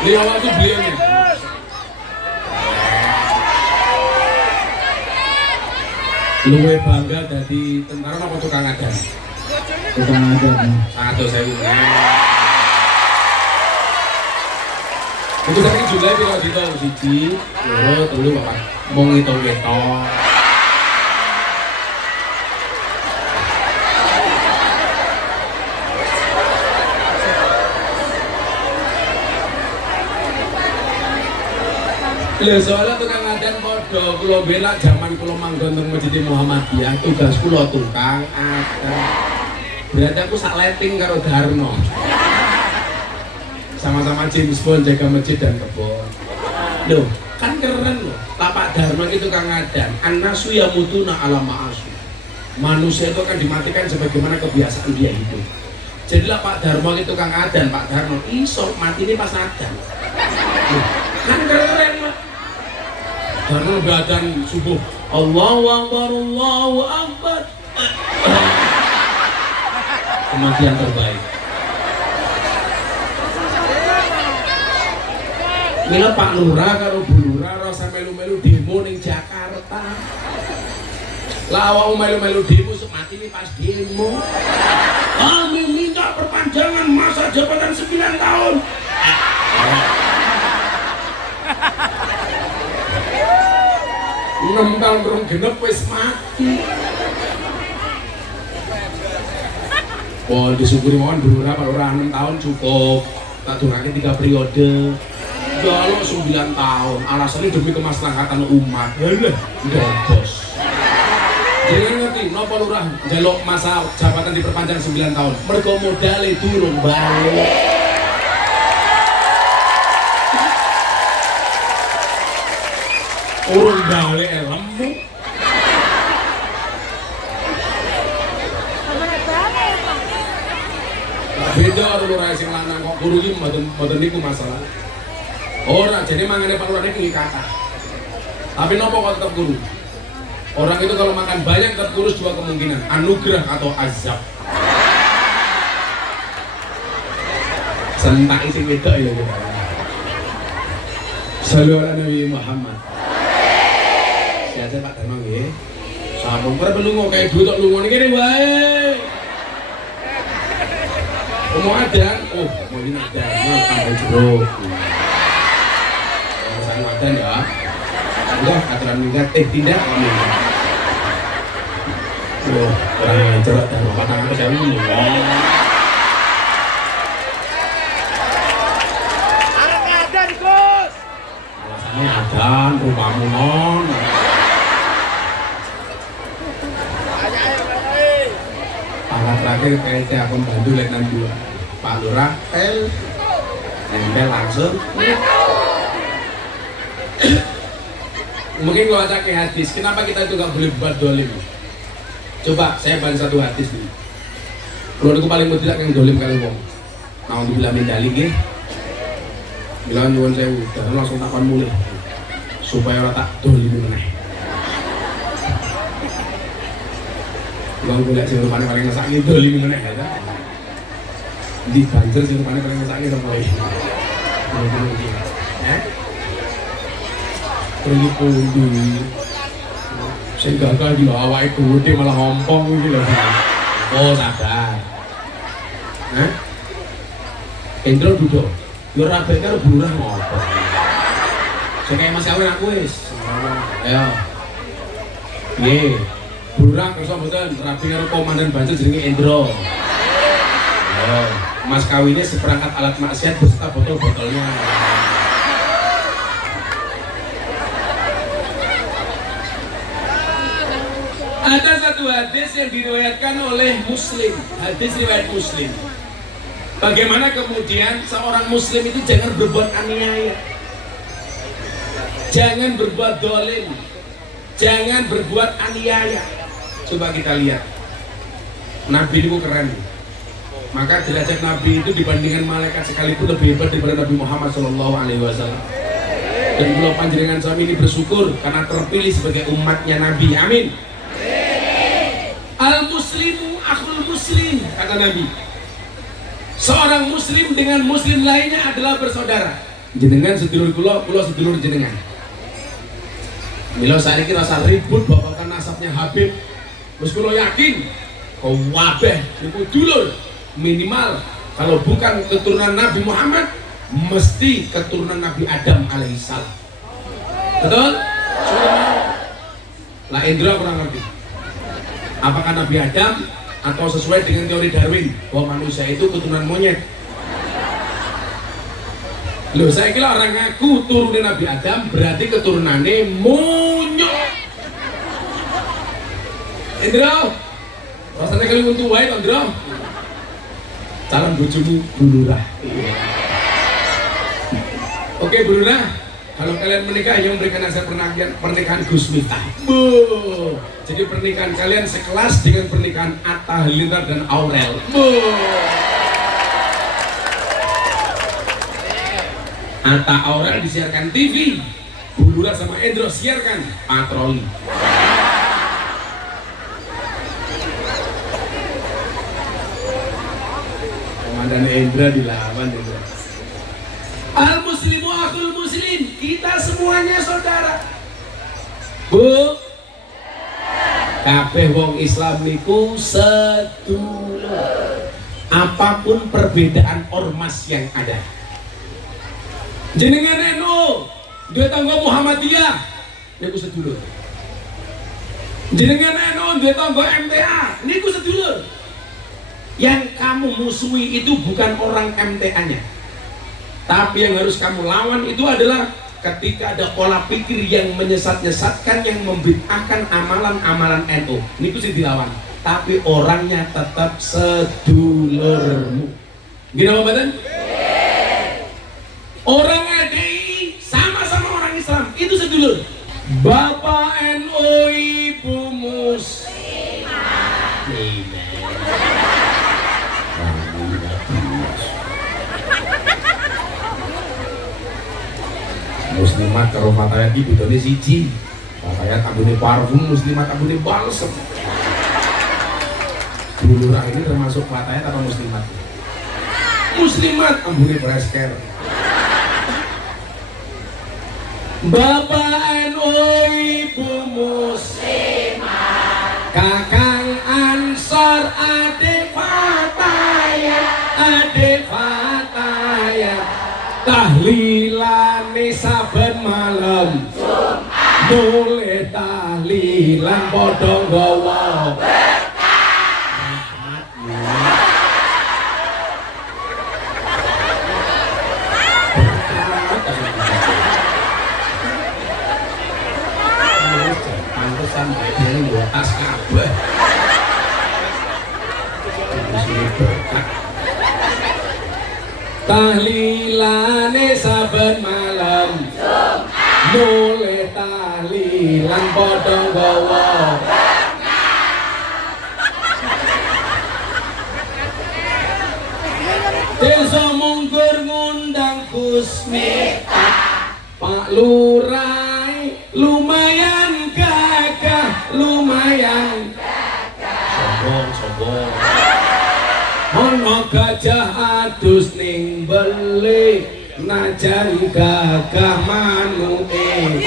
Ini awal itu beliaunya. Luwe bangga dari tentara apa tukang ngadan? Tukang ngadan. 100.000. Itu saya Julai kalau di tahun siji, telu Bapak. Mau ngitung-ngitung. Lha soalnya tukang ngadan padha kula belak jaman kula manggon teng Masjid Muhammadiyah tugas kula tukang ngadan. Berarti aku sak letting karo Darmo. Sama-sama James Bond jaga masjid dan kebon. Loh, kan keren loh. Pak Darmo itu tukang ngadan. Annasu yamutuna ala ma'asu. Manusia itu akan dimatikan sebagaimana kebiasaan dia hidup. Jadilah Pak Darmo itu tukang ngadan, Pak Darmo iso mati ini pas ngadan. Kan keren loh. Karena badan subuh Allahu Akbar, Allahu Akbar. Kematian terbaik. Mila Pak Lurah karo Bu Lurah rasa melu-melu demo ning Jakarta. Lah awakmu melu-melu demo sok mati ini pas demo. Kami minta perpanjangan masa jabatan 9 tahun. 6 tahun belum genep wis mati. Oh disyukuri mohon berurah Pak Lurah 6 tahun cukup. Tak durake 3 periode. Kalau 9 tahun alasannya demi kemaslahatan umat. Halah, ndobos. Jangan ngerti, napa Lurah njaluk masa jabatan diperpanjang 9 tahun. Mergo modale durung balik. Urung balik lemu. Beda karo Lurah sing lanang kok guru iki mboten niku masalah. Ora, jadi mangane Pak Lurah iki kata. Tapi nopo kok tetap guru? Orang itu kalau makan banyak tetap kurus 2 kemungkinan, anugerah atau azab. Sentak isi wedok ya. Sallu ala Nabi Muhammad. Siapa Pak Darmo nggih? Sampun perlu kayak dulu tok lunga niki wae. Mau adan, mau ini adan, mau tambah jeruk. Saya adan ya. Enggak, aturan minggat, tidak kami. Loh, orang cerot dan bapak tangan ke jauh ini. Adan, Gus. Alasannya adan, rumahmu non. Alat terakhir PLT aku bantu Letnan 2 Pak Lurah, nempel langsung. Mungkin kalau ada kayak hadis, kenapa kita itu gak boleh buat dolim? Coba saya baca satu hadis nih. Kalau aku paling tidak yang dolim kali wong. Nah untuk bilang medali gitu, bilang nyuwun saya udah langsung takon mulai supaya orang tak dolim meneh. Bilang gue lihat sih rupanya paling ngesak ini dolim meneh ya kan? Di Banjar sih rupanya paling ngesak ini sama ini. Pergi kudu saya gagal juga awal itu dia malah ngompong gitu loh. Oh sadar Endro duduk yo rabe karo bulurah ngopo saya kayak mas kawin aku wis ayo ye bulurah kersa mboten rabe karo komandan Banjar jenenge Endro ayo mas kawinnya seperangkat alat maksiat beserta botol-botolnya. Ada satu hadis yang diriwayatkan oleh Muslim, hadis riwayat Muslim. Bagaimana kemudian seorang Muslim itu jangan berbuat aniaya, jangan berbuat dolim, jangan berbuat aniaya. Coba kita lihat, Nabi itu keren. Maka derajat Nabi itu dibandingkan malaikat sekalipun lebih hebat daripada Nabi Muhammad SAW. Dan kalau panjenengan suami ini bersyukur karena terpilih sebagai umatnya Nabi. Amin. Al-muslimu akhul muslim, kata Nabi. Seorang muslim dengan muslim lainnya adalah bersaudara. Jenengan sedulur kula, kula sedulur jenengan. Mila saiki rasa ribut babakan nasabnya Habib. Wis kula yakin kabeh niku dulur. Minimal kalau bukan keturunan Nabi Muhammad, mesti keturunan Nabi Adam alaihissalam. Betul? Lah Indra kurang ngerti. Apakah Nabi Adam atau sesuai dengan teori Darwin bahwa manusia itu keturunan monyet? Loh, saya kira orang ngaku turunin Nabi Adam berarti keturunannya monyet. Indra, rasanya kali untuk wae Indra. Calon bojomu Bulurah. Oke Bulurah, kalau kalian menikah yang memberikan nasihat pernikahan Gus Miftah. Jadi pernikahan kalian sekelas dengan pernikahan Atta Halilintar dan Aurel. Atta Aurel disiarkan TV, Bulurah sama Endro siarkan patroli. Komandan Endra dilawan Endra. Al-muslimu akhul muslim, kita semuanya saudara. Bu, kabeh wong Islam niku sedulur. Apapun perbedaan ormas yang ada. Jenengan NU, duwe tangga Muhammadiyah, niku sedulur. Jenengan NU duwe tangga MTA, niku sedulur. Yang kamu musuhi itu bukan orang MTA-nya. Tapi yang harus kamu lawan itu adalah ketika ada pola pikir yang menyesat-nyesatkan, yang membid'ahkan amalan-amalan NU. Ini sih dilawan. Tapi orangnya tetap sedulurmu. Gimana Bapak? Orang ADI sama-sama orang Islam, itu sedulur. Bapak NU, Ibu Muslimah. Muslimat karo Fatayat iki bedane siji. Fatayat ambune parfum, muslimat ambune balsem. Bulurah ini termasuk Fatayat atau muslimat? Muslimat ambune bresker. Bapak NU, Ibu Muslimah, Kakang Ansor, Adik Fatayat, Adik Fatayat. Tahlilane saben malam Nule tahlilan padha nggawa pantesan bae nggo tas kabeh. Tahlilane saben malam Nule tahlilan padha nggawa Desa Mungkur ngundang Gus Miftah Pak Lurah lumayan gagah lumayan sombong ono gajah adus ning beli najan gagah manuke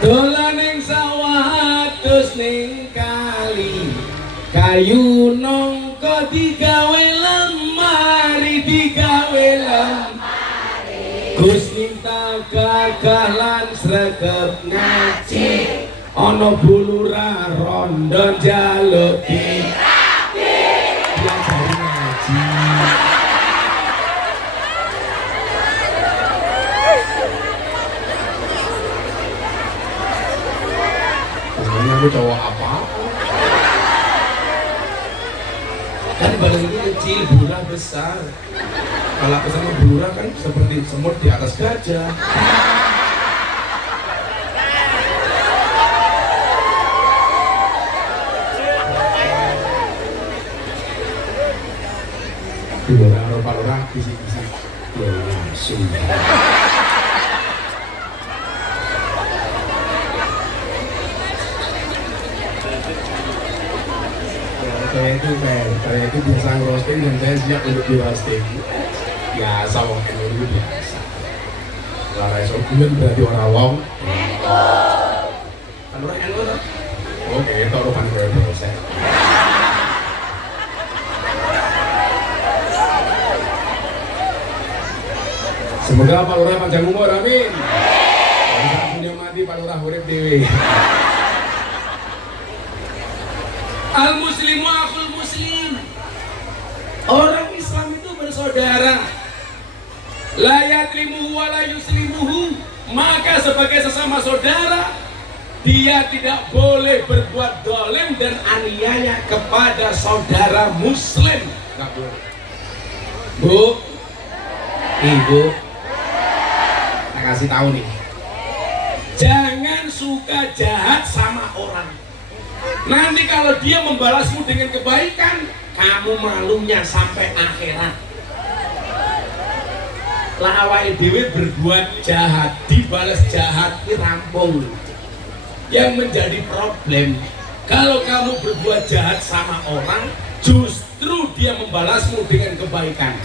dolan ning sawah adus ning kali kayu nongko digawe lemari Gus Miftah gagah lan sregep ngaji ana bulura rondo njaluk dirapi diajari ngaji aku cowok apa? Kan badan itu kecil, Bulurah besar. Kalau aku sama Bulurah kan seperti semut di atas gajah. Bulurah, Lurah, bisik-bisik. Ya langsung. Saya itu biasa roasting dan saya siap untuk di roasting. Biasa wong itu biasa. Lara iso bulan berarti ora wong. Kan ora eno to. Oke, tok rupan biasa. Semoga Pak Lurah panjang umur, amin. Kalau punya mati Pak Lurah urip dhewe. Al muslimu akhul muslim. Orang Islam itu bersaudara. La yadlimuhu wa la yuslimuhu. Maka sebagai sesama saudara dia tidak boleh berbuat dolim dan aniaya kepada saudara muslim. Enggak boleh. Bu, ibu, saya kasih tahu nih. Jangan suka jahat sama orang. Nanti kalau dia membalasmu dengan kebaikan, kamu malunya sampai akhirat. Lah awake dhewe berbuat jahat, dibalas jahat, ini rampung. Yang menjadi problem, kalau kamu berbuat jahat sama orang, justru dia membalasmu dengan kebaikan.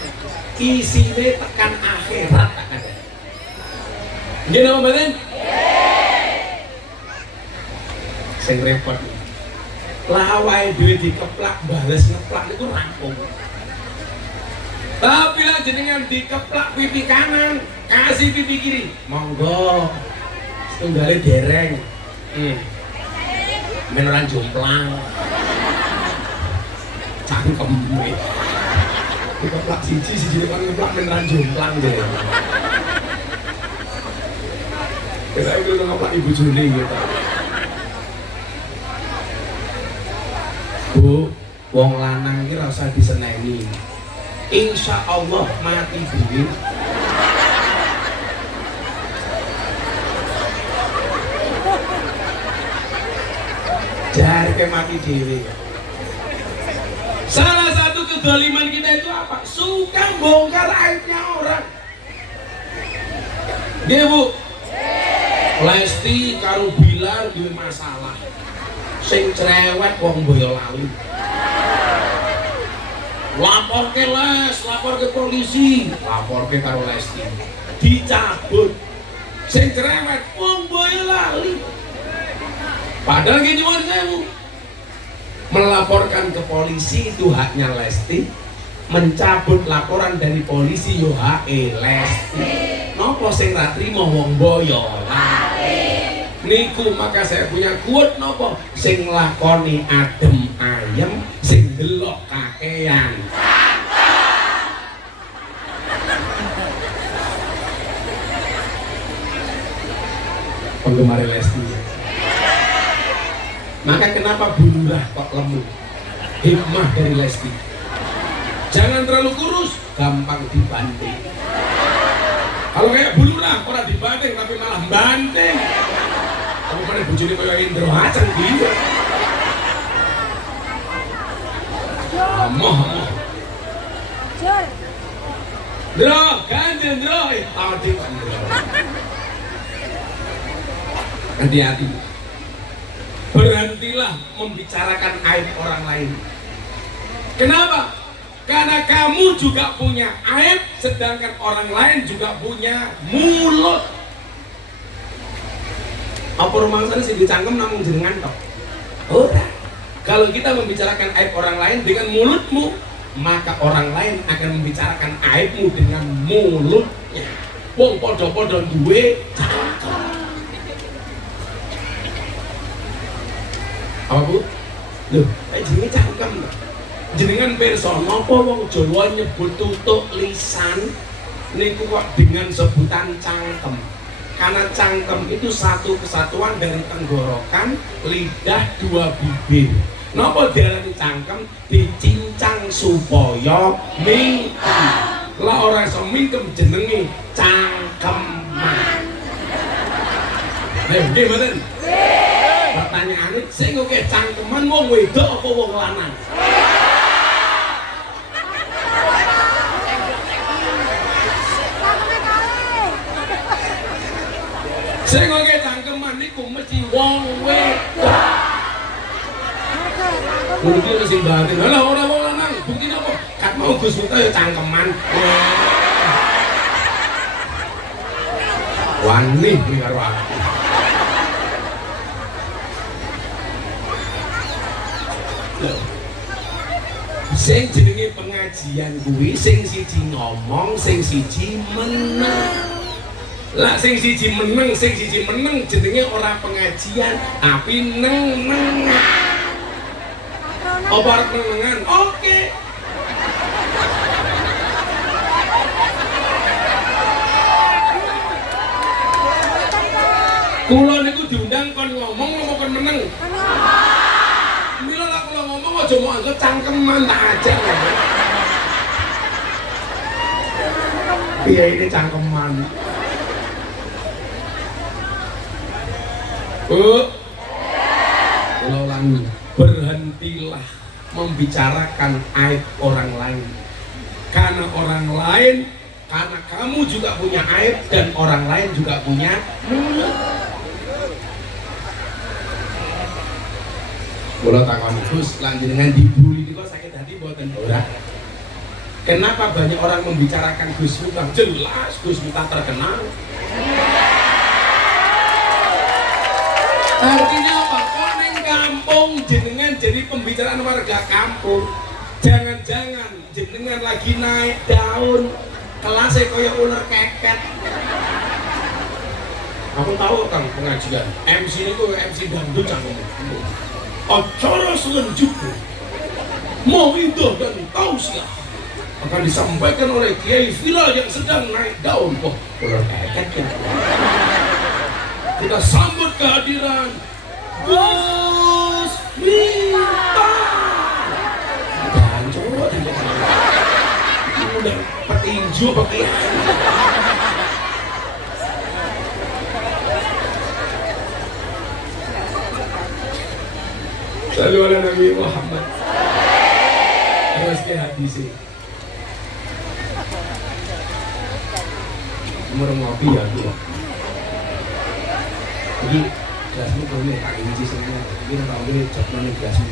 Isinya tekan akhirat tak ada. Gimana Mbak? Sing repot. Lawai duit dikeplak, balas ngeplak itu rampung. Tapi lah jenengan dikeplak pipi kanan, kasih pipi kiri, monggo. Setunggalnya dereng. Meneran jomplang. Cangkem. Dikeplak siji kan ngeplak meneran jomplang deh. Kita itu ngeplak ibu Juni gitu. Bu, wong lanang iki rasa diseneni. Insya Allah mati dhewe. Jare mati dhewe. Salah satu kezaliman kita itu apa? Suka bongkar aibnya orang. Nggih, Bu. Lesti karo Bilar duwe masalah. Sing cerewet wong Boyolali. Lapor ke Les, lapor ke polisi, lapor ke karo Lesti. Dicabut. sing cerewet wong boyo lali. Padahal gini nyuwun sewu. Melaporkan ke polisi itu haknya Lesti, mencabut laporan dari polisi yo hake Lesti. Nopo sing ra trimo wong boyo lali. Niku maka saya punya quote nopo sing lakoni adem ayem, sing delok kakean. Penggemar Lesti. Maka kenapa bulurah kok lemu? Hikmah dari Lesti. Jangan terlalu kurus, gampang dibanting. Kalau kayak bulurah, orang dibanting tapi malah banting. Kamu pada bujuni kayak Indro Aceng gitu. Amoh. Dro, ganjen Dro, tadi kan Dro. Hati-hati. Berhentilah membicarakan aib orang lain. Kenapa? Karena kamu juga punya aib, sedangkan orang lain juga punya mulut. Apa rumah sana sih dicangkem namun jenengan toh? Udah. Kalau kita membicarakan aib orang lain dengan mulutmu, maka orang lain akan membicarakan aibmu dengan mulutnya. Wong podo-podo duwe cangkem. Apa bu? Loh, jenenge cangkem loh. Jenengan pirsa napa wong Jawa nyebut tutuk lisan niku kok dengan sebutan cangkem. Karena cangkem itu satu kesatuan dari tenggorokan, lidah, dua bibir. Napa diarani cangkem? Dicincang supaya mingkem. Lah ora iso mingkem jenenge cangkeman. Ayo, nggih mboten? Pertanyaannya, sing oke cangkeman wong wedok apa wong lanang? Sing oke cangkeman niku mesti wong wedok. Mungkin wis sing batin. Lah ora wong lanang, bukti apa? Kat mau Gus Miftah ya cangkeman. Wani kuwi karo aku. Sing jenenge pengajian kuwi sing siji ngomong, sing siji meneng. Lah sing siji meneng jenenge ora pengajian, tapi neng. Apa arep nenengan? Oke. Kula niku diundang kon ngomong apa kon meneng? Mila lah kula ngomong aja mau anggap cangkeman tak aja. Iya ini cangkeman. Bu, kula ulangi, berhentilah membicarakan aib orang lain. Karena orang lain, karena kamu juga punya aib dan orang lain juga punya mulut. Kula takon Gus, lanjenengan dibully niku sakit hati mboten ora? Kenapa banyak orang membicarakan Gus Miftah? Jelas Gus Miftah terkenal. Artinya apa? Koneng kampung jenengan jadi pembicaraan warga kampung. Jangan-jangan jenengan lagi naik daun, kelasnya kaya ular keket. Aku tahu kan pengajian. MC itu MC dangdut canggung. Acara selanjutnya mau indah dan tausiah akan disampaikan oleh Kiai Villa yang sedang naik daun. Kok ular keket ya? Kita sambut kehadiran Gus Miftah. Gancur udah petinju pakai. Sallu ala Nabi Muhammad. Terus ke hadis ini. Nomor ngopi ya dia. Jadi gelasmu kau ini tak inci semua. Ini tahu ini jatuh mana gelasmu.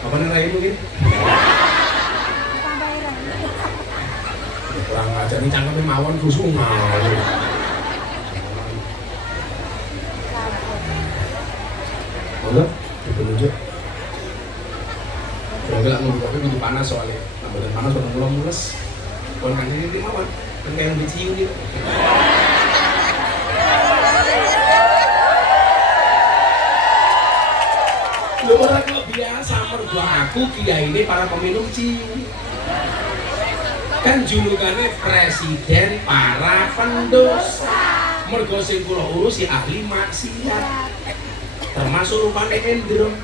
Apa nih raimu ini? Kurang aja nih cangkemnya mawon kusung. panas soalnya. Nah, badan panas udah mulai mules. Kon kan ini mawon. Kan kayak dicium gitu. Lho ora kok biasa mergo aku kiai ini para peminum ciu. Kan julukannya presiden para pendosa. Mergo sing kula urus si ahli maksiat. Termasuk rupane Endro.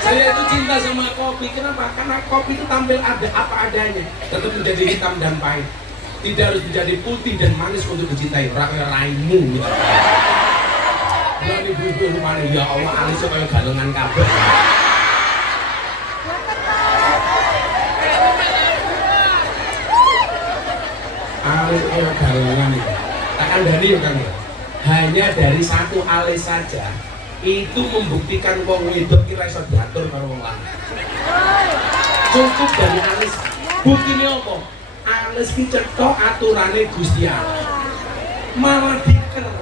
Saya itu cinta sama kopi. Kenapa? Karena kopi itu tampil ada apa adanya. Tetap menjadi hitam dan pahit. Tidak harus menjadi putih dan manis untuk dicintai. Rakyat raimu gitu. Bukan ibu-ibu rupanya, ya Allah alisnya kayak galengan kabel. Alis kayak galengan itu. Tak kandani ya kan. Hanya dari satu alis saja itu membuktikan wong wedok kira iso diatur karo wong lanang. Cukup dari alis. Buktine apa? Alis ki cetha aturane Gusti Allah. Malah dikerok,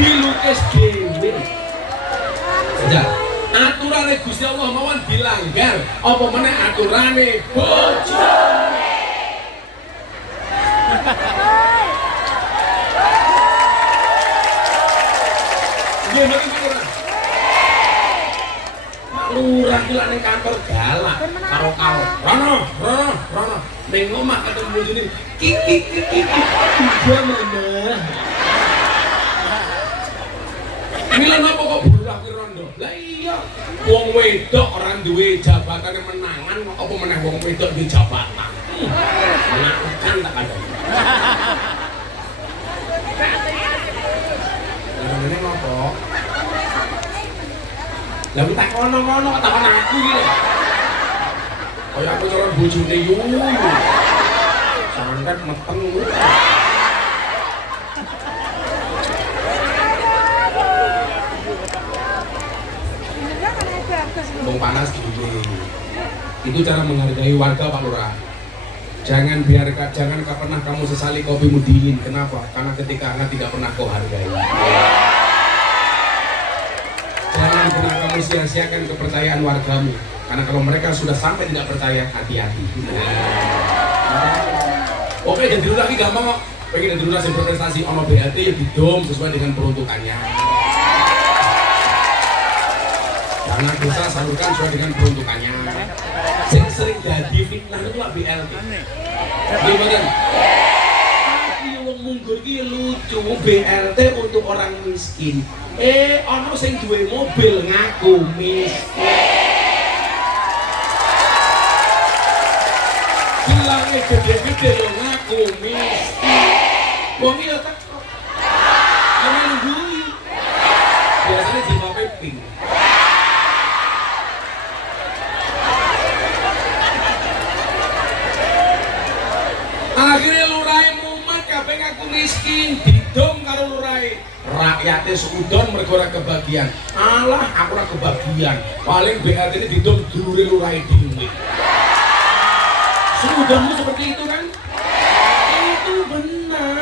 dilukis dhewe. Saja. Aturane Gusti Allah mawon dilanggar, apa meneh aturane bojone. Lurah ki lak ning kantor galak karo kau. Rono. Ning omah ketemu bojone ki. Dia mana? Mila napa kok burak ki rondo? Lah iya, wong wedok ora duwe jabatane menangan apa meneh wong wedok duwe jabatan. Menakutkan tak ada. Ini ngopo? Lah tak kono-kono tak kono aku iki lho. Kaya aku calon bojone yu. Santet meteng ku. Bong panas gini. Itu cara menghargai warga Pak Lurah. Jangan pernah kamu sesali kopimu dingin. Kenapa? Karena ketika hangat tidak pernah kau hargai. Jangan pernah kamu sia-siakan kepercayaan wargamu. Karena kalau mereka sudah sampai tidak percaya, hati-hati. Oke, jadi dulu lagi gampang kok. Pengen jadi dulu yang berprestasi ono BLT ya didom sesuai dengan peruntukannya. Jangan dosa salurkan sesuai dengan peruntukannya. Sering jadi fitnah itu lah BLT. Gimana? Tapi wong munggur ki lucu, BLT untuk orang miskin. Ono sing duwe mobil ngaku miskin. Bilangnya gede-gede lo ngaku miskin. Wong iya tak kok. Yang nunggui. Biasanya di ping. Akhirnya lurai mumat kabeh ngaku miskin, didom karo lurai. Rakyatnya seudon mergo ora kebagian. Alah, aku ora kebagian. Paling BLT ini didom dulure lurai dhewe. Seudonmu seperti itu kan? Itu benar.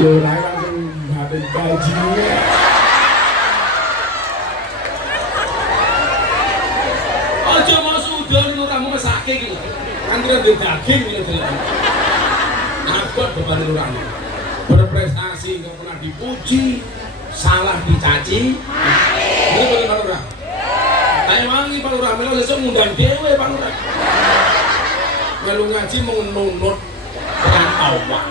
Lurai langsung habis gajinya. Aja mau sudah lurahmu mesake iki. Kan kira daging iki lho. Abot beban lurahmu. Berprestasi enggak pernah dipuji, salah dicaci. Ini boleh Pak Lurah. Tanya wangi Pak Lurah, melo sesuk ngundang dhewe Pak Lurah. Melu ngaji mau nunut dengan Allah.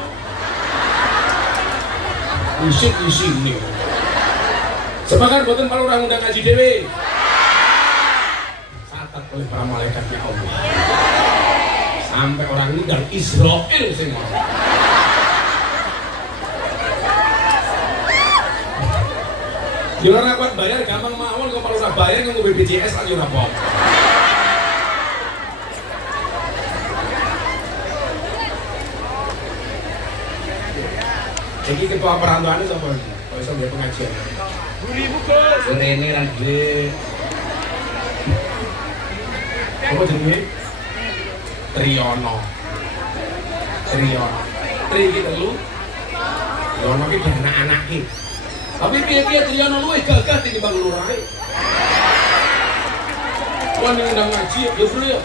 Isik di sini. Sepakat boten Pak Lurah ngundang ngaji dhewe. Oleh para malaikatnya Allah sampai orang ini dari Israel semua. Jualan rapat bayar gampang mawon kalau Lurah bayar nganggo BPJS aja ora apa. Jadi ketua perantauan itu apa? Kalau bisa dia pengajian. 2000 Gus. Rene ra Apa jenenge? Triyono. Tri iki telu. Triyono iki anak-anake. Tapi piye-piye Triyono luwih gagah tinimbang lurahe. Wong ndang ngaji ya bro ya.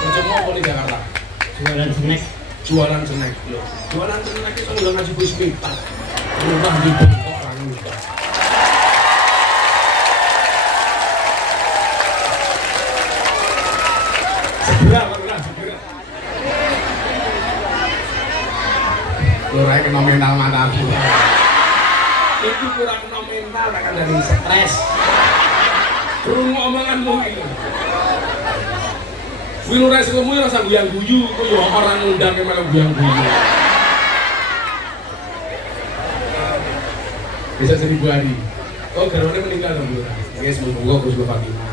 Macam apa di Jakarta? Jualan snack lho. Jualan snack itu ndang ngaji wis pipat. Lurah di bengkok ra ngono. Segera. Lurahe kena mental mataku. Itu kurang kena mental kan dari stres. Kurang omonganmu itu. Lurahe sing ngomong rasa guyang-guyu, kok yo orang ngundang malah guyang-guyu. Bisa 1000 hari. Oh, garwane meninggal dong Lurah. Guys, semoga Gus Fatimah.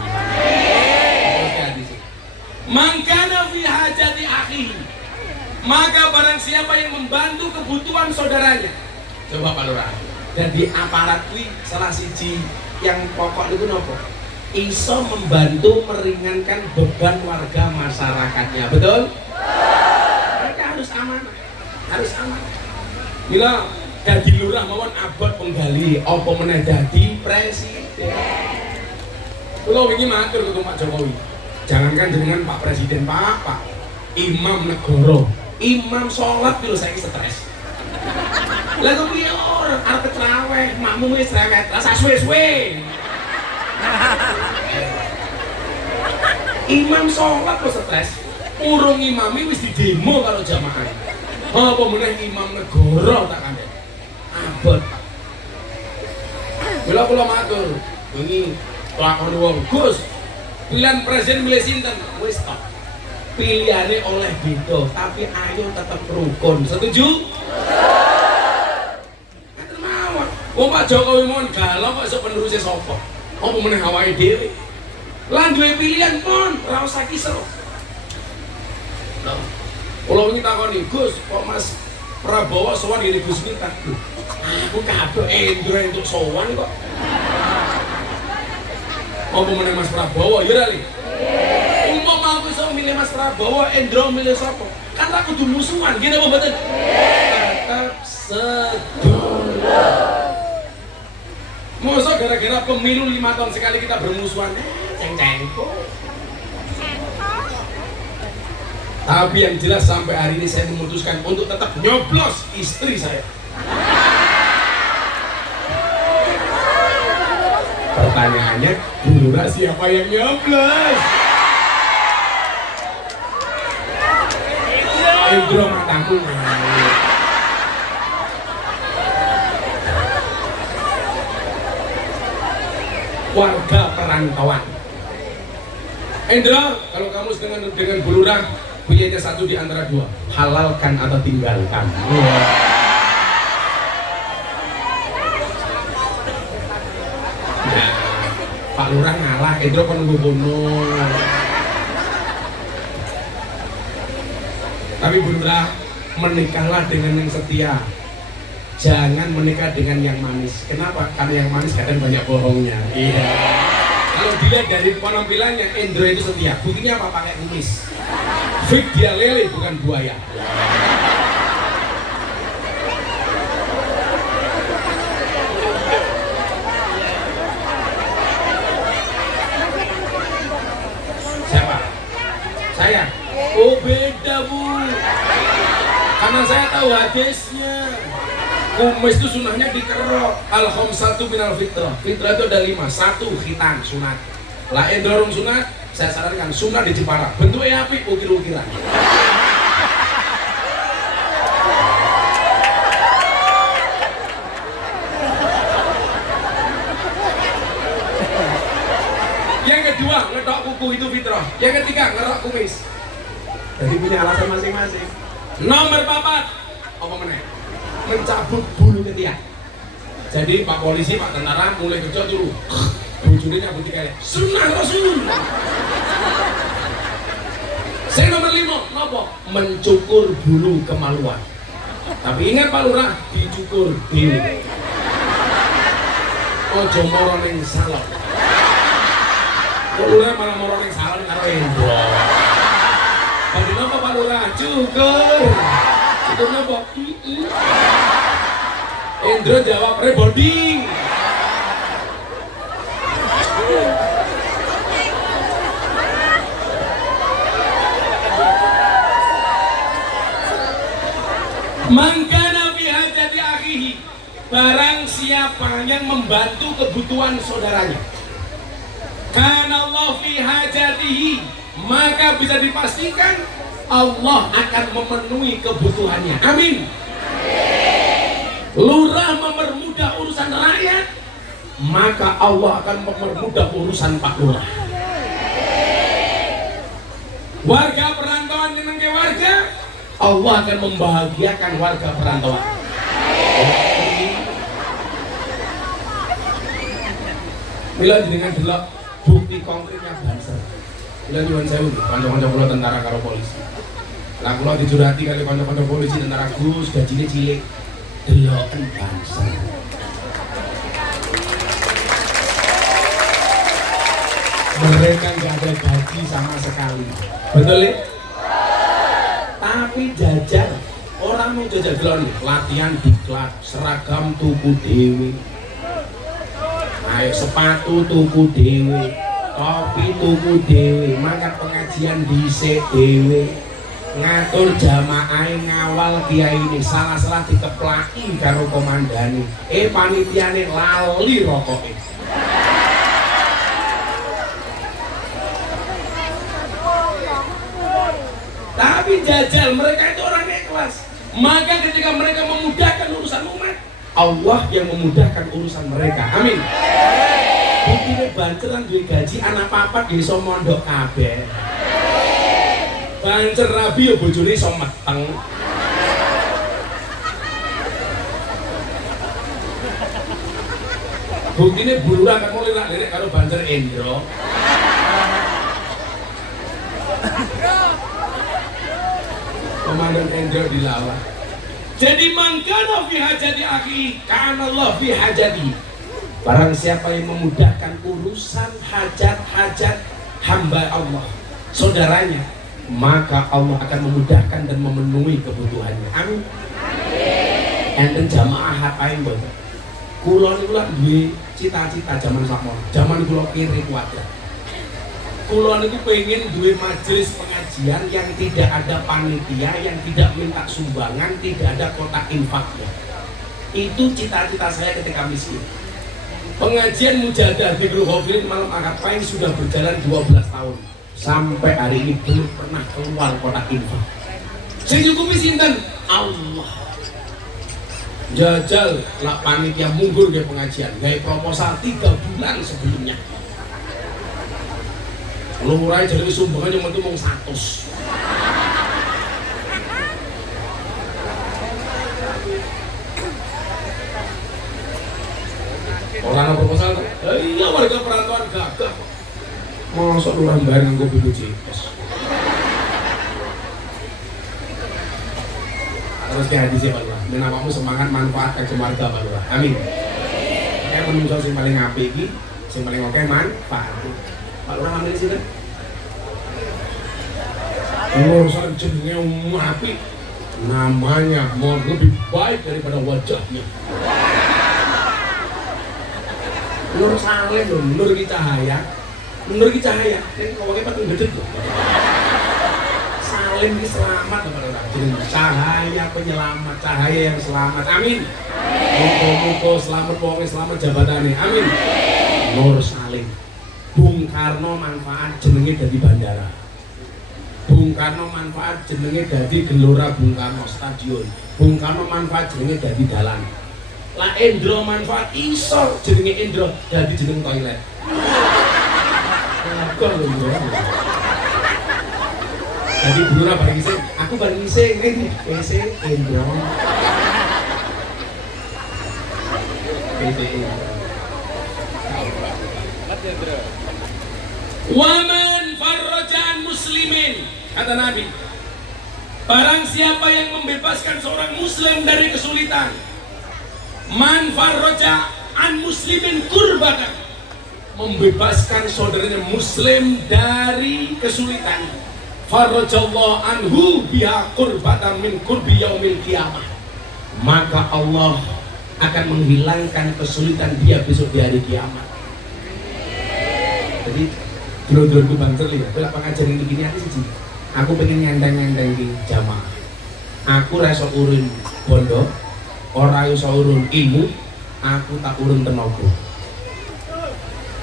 Mangkana fi hajati akhihi. Maka barang siapa yang membantu kebutuhan saudaranya. Coba Pak Lurah. Jadi aparat kuwi salah siji yang pokok itu nopo? Iso membantu meringankan beban warga masyarakatnya. Betul? Mereka harus amanah. Harus amanah. Mila dadi lurah mawon abot penggali apa meneh dadi presiden. Kula wingi matur karo Pak Jokowi. Jangankan dengan Pak Presiden, Pak Imam negara, imam sholat dulu saya stres. Lalu piye orang arep traweh, makmum wis rewet, rasa suwe-suwe. Imam sholat kok stres, urung imami wis di demo kalau jamaah. Apa meneh imam negara tak kandhe. Abot. Kula matur, wingi lakon wong Gus. Pilihan presiden milih sinten? Wis tok. Pilihane oleh beda, tapi ayo tetap rukun. Setuju? Ngaten mawon. Wong Pak Jokowi mon galau kok iso penerusé sapa? Apa meneh awake dhewe? Lan duwe pilihan pun ora usah kisru. Lho. Kula wingi takoni, Gus, kok Mas Prabowo sowan ngene Gus Miftah? Aku kabeh endro entuk sowan kok. Apa meneh Mas Prabowo ya Rali? Umpama aku iso milih Mas Prabowo, Endro milih sapa? Kan aku kudu musuhan, gini apa mboten? Tetap sedulur. Masa gara-gara pemilu 5 tahun sekali kita bermusuhan? Ceng-cengko. Tapi yang jelas sampai hari ini saya memutuskan untuk tetap nyoblos istri saya. Pertanyaannya, Lurah siapa yang nyoblos? Endro matamu. Warga perantauan. Endro, kalau kamu dengan Bu Lurah, punyanya satu di antara dua, halalkan atau tinggalkan. Pak Lurah ngalah, Endro kan nunggu bono. Tapi Bu Lurah, menikahlah dengan yang setia. Jangan menikah dengan yang manis. Kenapa? Karena yang manis kadang banyak bohongnya. Iya. Kalau dilihat dari penampilannya, Endro itu setia. Buktinya apa? Pakai kumis. Fik dia lele, bukan buaya. Saya, oh beda Bu, karena saya tahu hadisnya. Kumis itu sunahnya dikerok. Al-khamsatu minal fitrah. Fitrah itu ada 5. 1 khitan sunat. Lah endorong sunat, saya sarankan sunat di Jepara. Bentuknya api, ukir-ukiran. Yang kedua, ngetok kuku itu fitrah. Yang ketiga, ngerok kumis. Jadi punya alasan masing-masing. Nomor 4, apa meneh? Mencabut bulu ketiak. Jadi Pak Polisi, Pak Tentara mulai kerja dulu. Bujurnya nyabut kayak sunnah Rasul. Saya nomor 5, apa? Mencukur bulu kemaluan. Tapi ingat Pak Lurah, dicukur dhewe. Ojo moro ning salon. Kok lurah malah moro ning salon karo Endro. Badhe napa Pak Lurah? Cukur. Cukur napa? Endro jawab rebonding. Mangkana fi hajati akhihi, barang siapa yang membantu kebutuhan saudaranya, kana Allah fi hajatihi, maka bisa dipastikan Allah akan memenuhi kebutuhannya. Amin. Lurah mempermudah urusan rakyat, maka Allah akan mempermudah urusan Pak Lurah. Warga perantauan dengan warga, Allah akan membahagiakan warga perantauan. Mila dengan delok bukti konkretnya Banser. Mila nyuwun sewu, kanca-kanca kula tentara karo polisi. Lah kula dijurati kali kanca-kanca polisi tentara Gus gajine cilik. Deloken Banser. Mereka nggak ada gaji sama sekali. Betul ya? Tapi jajar, orang mau jajar gelon, latihan diklat, seragam tuku dewe, ayo sepatu tuku dewe, topi tuku dewe, mangkat pengajian dhisik dewe, ngatur jamaah ngawal kiai ini, salah-salah dikeplaki karo komandani, panitiane lali rokoke. Tapi jajal, mereka itu orang ikhlas. Maka ketika mereka memudahkan urusan umat, Allah yang memudahkan urusan mereka. Amin. Buktinya Banser kan duwe gaji anak papat ya iso mondok kabeh. Banser rabi ya bojone iso meteng. Buktinya Bulurah kan mulai lirik karo Banser Endro. Komandan Endro dilawan. Jadi mangkana fi hajati akhi, kana Allah fi hajati. Barang siapa yang memudahkan urusan hajat-hajat hamba Allah, saudaranya, maka Allah akan memudahkan dan memenuhi kebutuhannya. Amin. Enten jamaah hapain mboten? Kula niku lak duwe cita-cita zaman sakmono. Zaman kula kiri kuwatir. Kula niku pengen duwe majelis pengajian yang tidak ada panitia, yang tidak minta sumbangan, tidak ada kotak infaknya. Itu cita-cita saya ketika miskin. Pengajian mujadah di Grup Hofilin malam akad paing sudah berjalan 12 tahun. Sampai hari ini belum pernah keluar kotak infak. Sing nyukupi sinten? Allah. Jajal lah panitia munggur ke pengajian, gawe proposal 3 bulan sebelumnya. Lurah jadi sumbangan cuma itu mau 100. Orang proposal, iya warga perantauan gagah. Masuk lurah bayar nganggo BPJS. Terus kayak hadisnya Pak Lurah, dan apamu semangat manfaatkan keluarga Pak Lurah. Amin. Kayak menungso sing paling apik iki, sing paling oke manfaat. Pak Lurah ambil di sini. Urusan jenenge apik, namanya mau lebih baik daripada wajahnya. Nur Saleh lho, Nur Ki Cahaya. Nur Ki Cahaya, ning wonge patung gedhe lho. Salim ki selamat Pak Lurah. Jeneng cahaya penyelamat, cahaya yang selamat. Amin. Muga-muga selamat wonge, selamat jabatane. Amin. Nur Salim. Bung Karno manfaat jenenge dadi bandara. Bung Karno manfaat jenenge dadi Gelora Bung Karno Stadion. Bung Karno manfaat jenenge dadi dalan. Lah Endro manfaat iso jenenge Endro dadi jeneng toilet. Kok lho bro. Jadi Bulurah bareng isih, aku bareng isih ning PC Endro. PC Endro. Waman farrajan muslimin, kata Nabi, barang siapa yang membebaskan seorang muslim dari kesulitan, man farraja an muslimin kurbatan, membebaskan saudaranya muslim dari kesulitan. Farajallahu anhu biha qurbatan min qurbi yaumil qiyamah. Maka Allah akan menghilangkan kesulitan dia besok di hari kiamat. Jadi dulur-dulurku Bang Cerli, kalau pengajar ini gini aku sih. Aku pengen nyandang-nyandang di jamaah. Aku rasa urun bondo, ora iso urun ilmu, aku tak urun tenaga.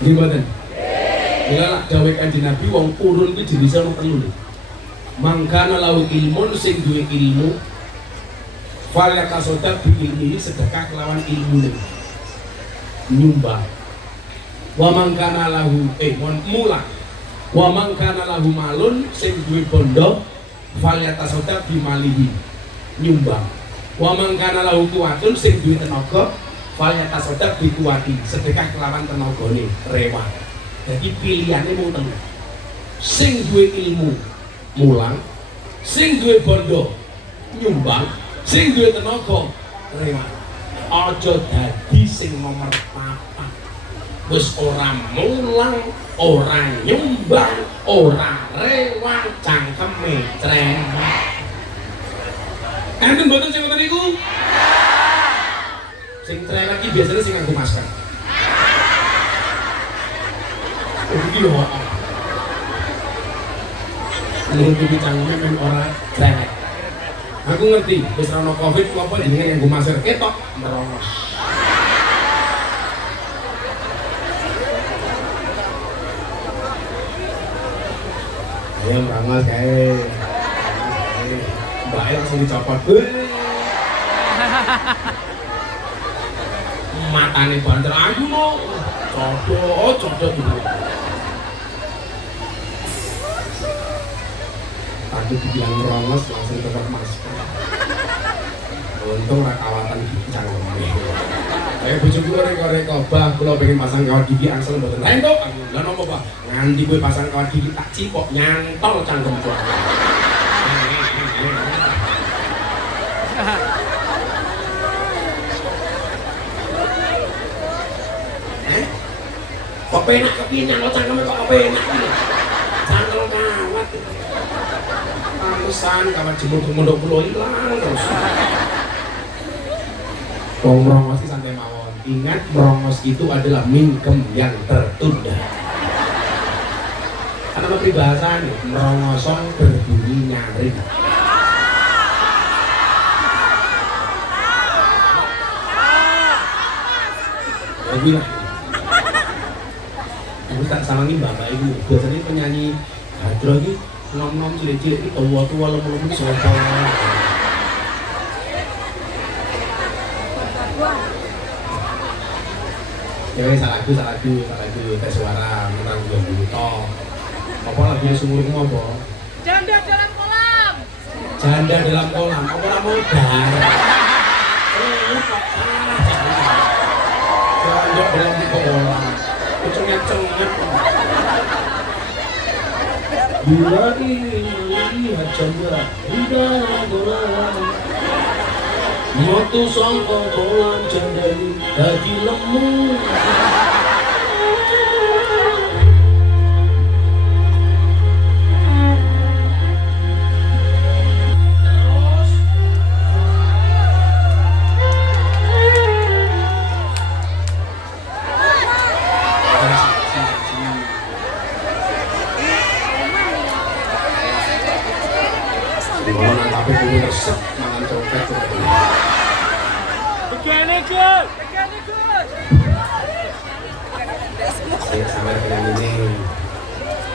Gimana? Bila lah gawe kanjeng Nabi wong urun kuwi dirisal telu. Mangkana lahu ilmun sing duwe ilmu fal yatasaddaq bi ilmihi sedekah kelawan ilmune. Nyumbang. Wa mangkana lahu mula. Wa mangkana lahu malun sing duwe bondo fal yatasaddaq bi malihi. Nyumbang. Wa mangkana lahu kuwatun sing duwe tenaga fal yatasaddaq bi kuwati. Sedekah kelawan tenagane rewah. Jadi pilihannya mau telu. Sing duwe ilmu mulang, sing duwe bondo nyumbang, sing duwe tenaga rewah. Aja dadi sing nomor 4. Wis ora mulang, ora nyumbang, ora rewah, cangkeme crengak. Enten mboten sing ngoten niku? Sing crengak iki biasane sing nganggo masker. Iki lho. Nutupi cangkeme men ora crengek. Aku ngerti, wis ana Covid ku apa jenenge nganggo masker ketok merongos. Ayo merongos kae. Mbak langsung dicopot. Matane banter aku no. Codok dulu. Tadi dibilang merongos langsung tetap masker. Untung ora kawatan gigi cangkeme. Kayak bojoku reko-reko, "Bah, kula pengen pasang kawat gigi angsel mboten." "Lah entuk." "Lah nopo, Pak?" "Nganti kowe pasang kawat gigi tak cipok nyantol cangkemku." Kok penak kepiye lo cangkeme kok penak iki? Cangkel kawat. Pantesan kawat jemur pondok kula ilang terus. Wong merongos iki santai mawon. Ingat merongos itu adalah mingkem yang tertunda. Karena peribahasane merongosong berbunyi nyaring. Lebih lah. Aku tak sama nih bapak ibu. Biasanya penyanyi hadroh ini nom-nom cilik-cilik itu tua-tua lemu-lemu ini soal ya salah lagu tes suara menang juga dulu toh. Apa lagunya sumurmu apa? Janda dalam kolam. Janda dalam kolam. Apa lah modal? Janda dalam kolam. Cengat-cengat. Bila lihat janda di dalam kolam, metu sangka kolam janda dadi lemu. Tapi dulu resep mangan copet Begini Gus. saya sama dengan ini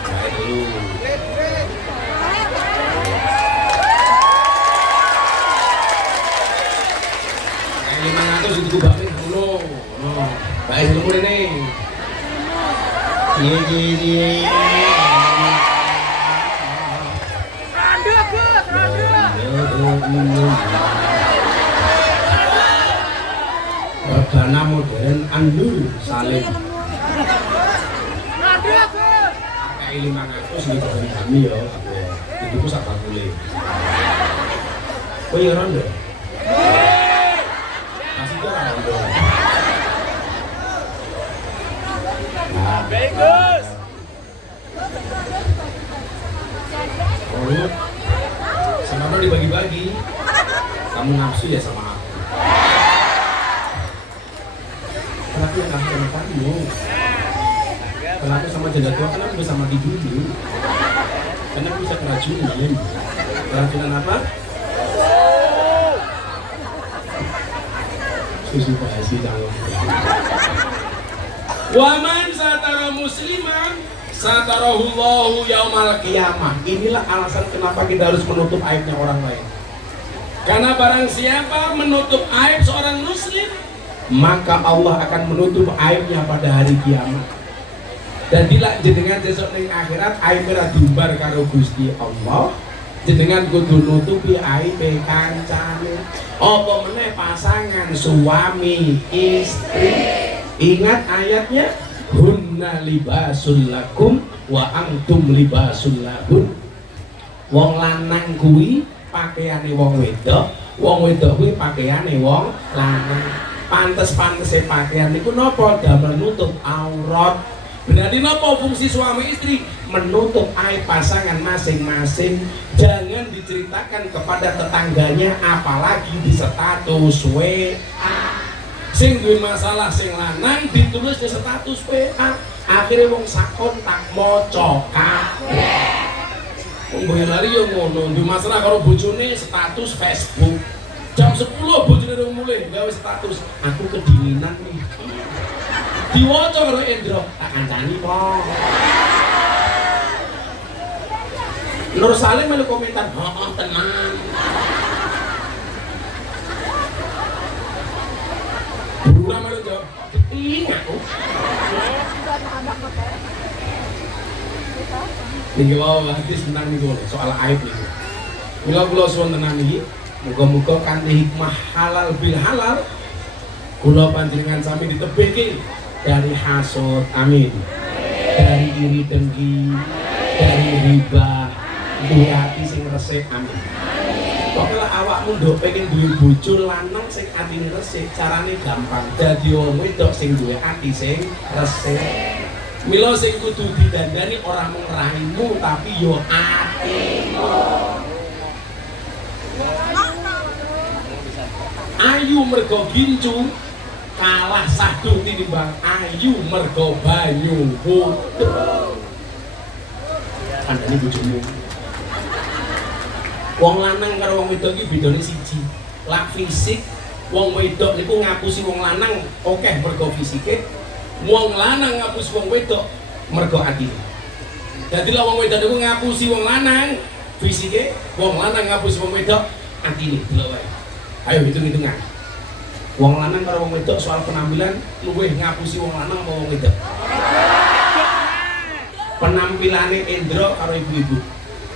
baik dulu kayak 500 itu gue balik dulu baik dulu ini iya Randu Gus, randu. Rebana modern Andur Salim Randu Gus. kayak 500 ini dari kami ya itu ku sak bakule oh iya rondo kasih ke rondo nah Bagus. Oh, sama lo dibagi-bagi. Kamu nafsu ya sama aku. Kenapa yang nafsu sama kamu? Kenapa sama janda tua? Karena aku bisa mati dulu. Karena aku bisa keracunan. Keracunan apa? Susu basi calon. Waman satara musliman satarahullahu yaumal qiyamah. Inilah alasan kenapa kita harus menutup aibnya orang lain. Karena barang siapa menutup aib seorang muslim, maka Allah akan menutup aibnya pada hari kiamat. Dan bila jenengan besok ning akhirat aibnya diumbar karo Gusti Allah, jenengan kudu nutupi aib kancane. Apa meneh pasangan suami istri. Ingat ayatnya, hunna libasul lakum wa antum libasul lahun. Wong lanang kuwi pakaiane wong wedok kuwi pakaiane wong lanang. Pantes-pantese pakaian niku napa? Damel nutup aurat. Berarti napa fungsi suami istri? Menutup aib pasangan masing-masing. Jangan diceritakan kepada tetangganya, apalagi di status WA. Sing duwe masalah sing lanang ditulis di status WA. Akhirnya wong sakon tak maca kabeh. Wong lari yo ngono, duwe masalah karo bojone status Facebook. Jam 10 bojone udah mulai gawe status, aku kedinginan nih. Diwaca karo Endro, tak kancani kok. Nur Salim melu komentar, "Heeh, tenang." Bukan melu jawab, "Ingat aku." Ini wae hadis tentang niku soal aib niku. Kula suwun tenan iki, muga-muga kanthi hikmah halal bil halal kula panjenengan sami ditebihke dari hasud, amin. Dari iri dengki, dari riba, duwe ati sing resik, amin. Pokoknya awakmu ndok pengen duwe bojo lanang sing atine resik, carane gampang. Dadi wong wedok sing duwe ati sing resik. Mila sing kudu didandani ora mung raimu tapi yo atimu. Ayu mergo gincu kalah sadung tinimbang ayu mergo banyu putih. Kandhane bojomu. Wong lanang karo wong wedok iki bedane siji. Lak fisik, wong wedok niku ngapusi wong lanang akeh mergo fisike. Wong lanang ngapusi wong wedok mergo atine. Dadi lek wong wedok niku ngapusi wong lanang fisike, wong lanang ngapusi wong wedok atine. Delok wae. Ayo hitung-hitungan. Wong lanang karo wong wedok soal penampilan luwih ngapusi wong lanang apa wong wedok? Penampilane Endro karo ibu-ibu.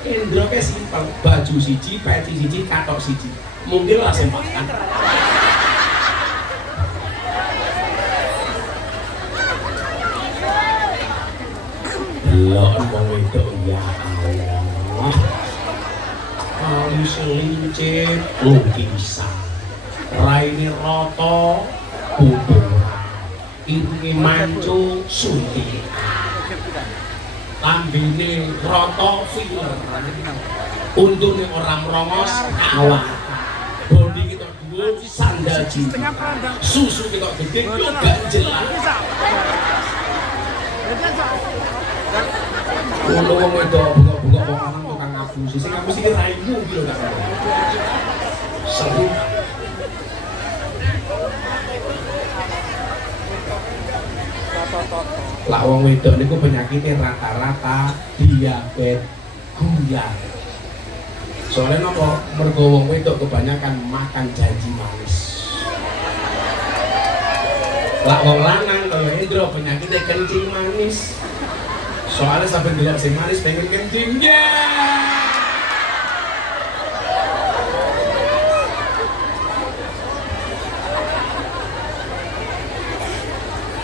Endro ke simpel, baju siji, peci siji, katok siji. Mungkin lah simpel kan. Delok wong wedok ya Allah. Kali selincip lukisan. Raine rata pupuran. Irunge mancung suntikan. Lambene rata filler. Untune ora mrongos awak. Bondi kita dhuwur sandal cilik. Susu kita gede yo gak jelas. Ngono wong wedok buka-buka wong lanang tukang ngapusi. Sing ngapusi ki raimu ki lho gak. Seru. Lah wong wedok niku penyakitnya rata-rata diabetes gula. Soalnya napa? Mergo wong wedok kebanyakan makan janji manis. Lah wong lanang kaya Endro penyakitnya kencing manis. Soalnya sampai delok sing manis pengen kencing.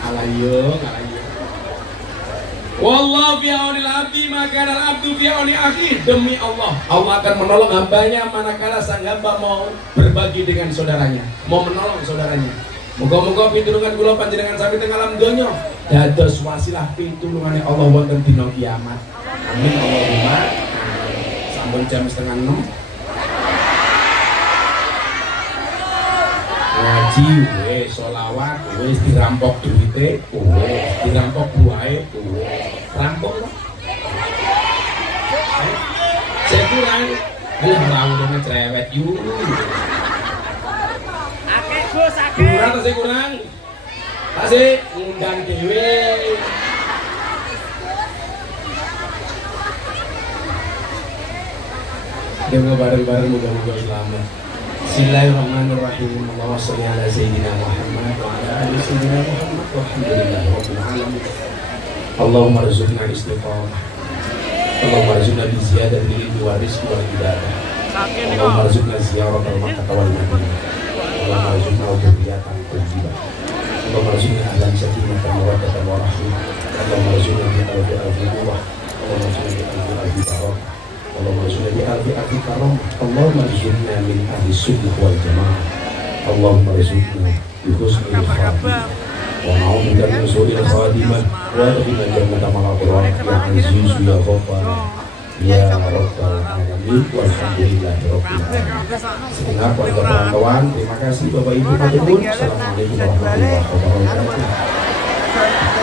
Alayo. Wallahu fi aunil abdi maka al-abdu fi auni akhi. Demi Allah, Allah akan menolong hambanya manakala sang hamba mau berbagi dengan saudaranya, mau menolong saudaranya. Moga-moga pitulungan kula panjenengan sami teng alam donya dados wasilah pitulungane Allah wonten dina kiamat. Amin Allahumma. Sampun jam 5:30. Ngaji wis, sholawat wis, dirampok duwite wis, dirampok buahe wis. Rampok kok. Saya kurang, alah lawanane cerewet yu. Akeh Gus, akeh. Kurang tasih kurang. Tasih ngundang dhewe. Dewa bareng-bareng mudah-mudahan selamat. Bismillahirrahmanirrahim. Allahumma sholli ala sayyidina Muhammad wa ala ali sayyidina Muhammad walhamdulillahirabbil alamin. Allahumma rzuqna istiqamah. Allahumma rzuqna bi ziyadatil ilmi wa rizqi wal ibadah. Allahumma rzuqna ziyaratal Makkah wal Madinah. Allahumma rzuqna dzurriyyatan thayyibah. Allahumma rzuqna ahlan sakinatan wa mawaddatan wa rahmah. Allahumma rzuqna bi alfi quwwah. Allahumma rzuqna bi alfi barakah. Allahumma rzuqna bi alfi karam. Allahumma rzuqna min ahli sunnah wal jamaah. Allahumma rzuqna bi husnil khatimah. Wa na'udzu min su'il khatimah. Wa adkhilna jannata ma'al abrar ya aziz ya ghaffar ya rabbal alamin walhamdulillahi rabbil alamin. Segenap warga perantauan, terima kasih Bapak Ibu matur nuwun. Assalamualaikum warahmatullahi wabarakatuh.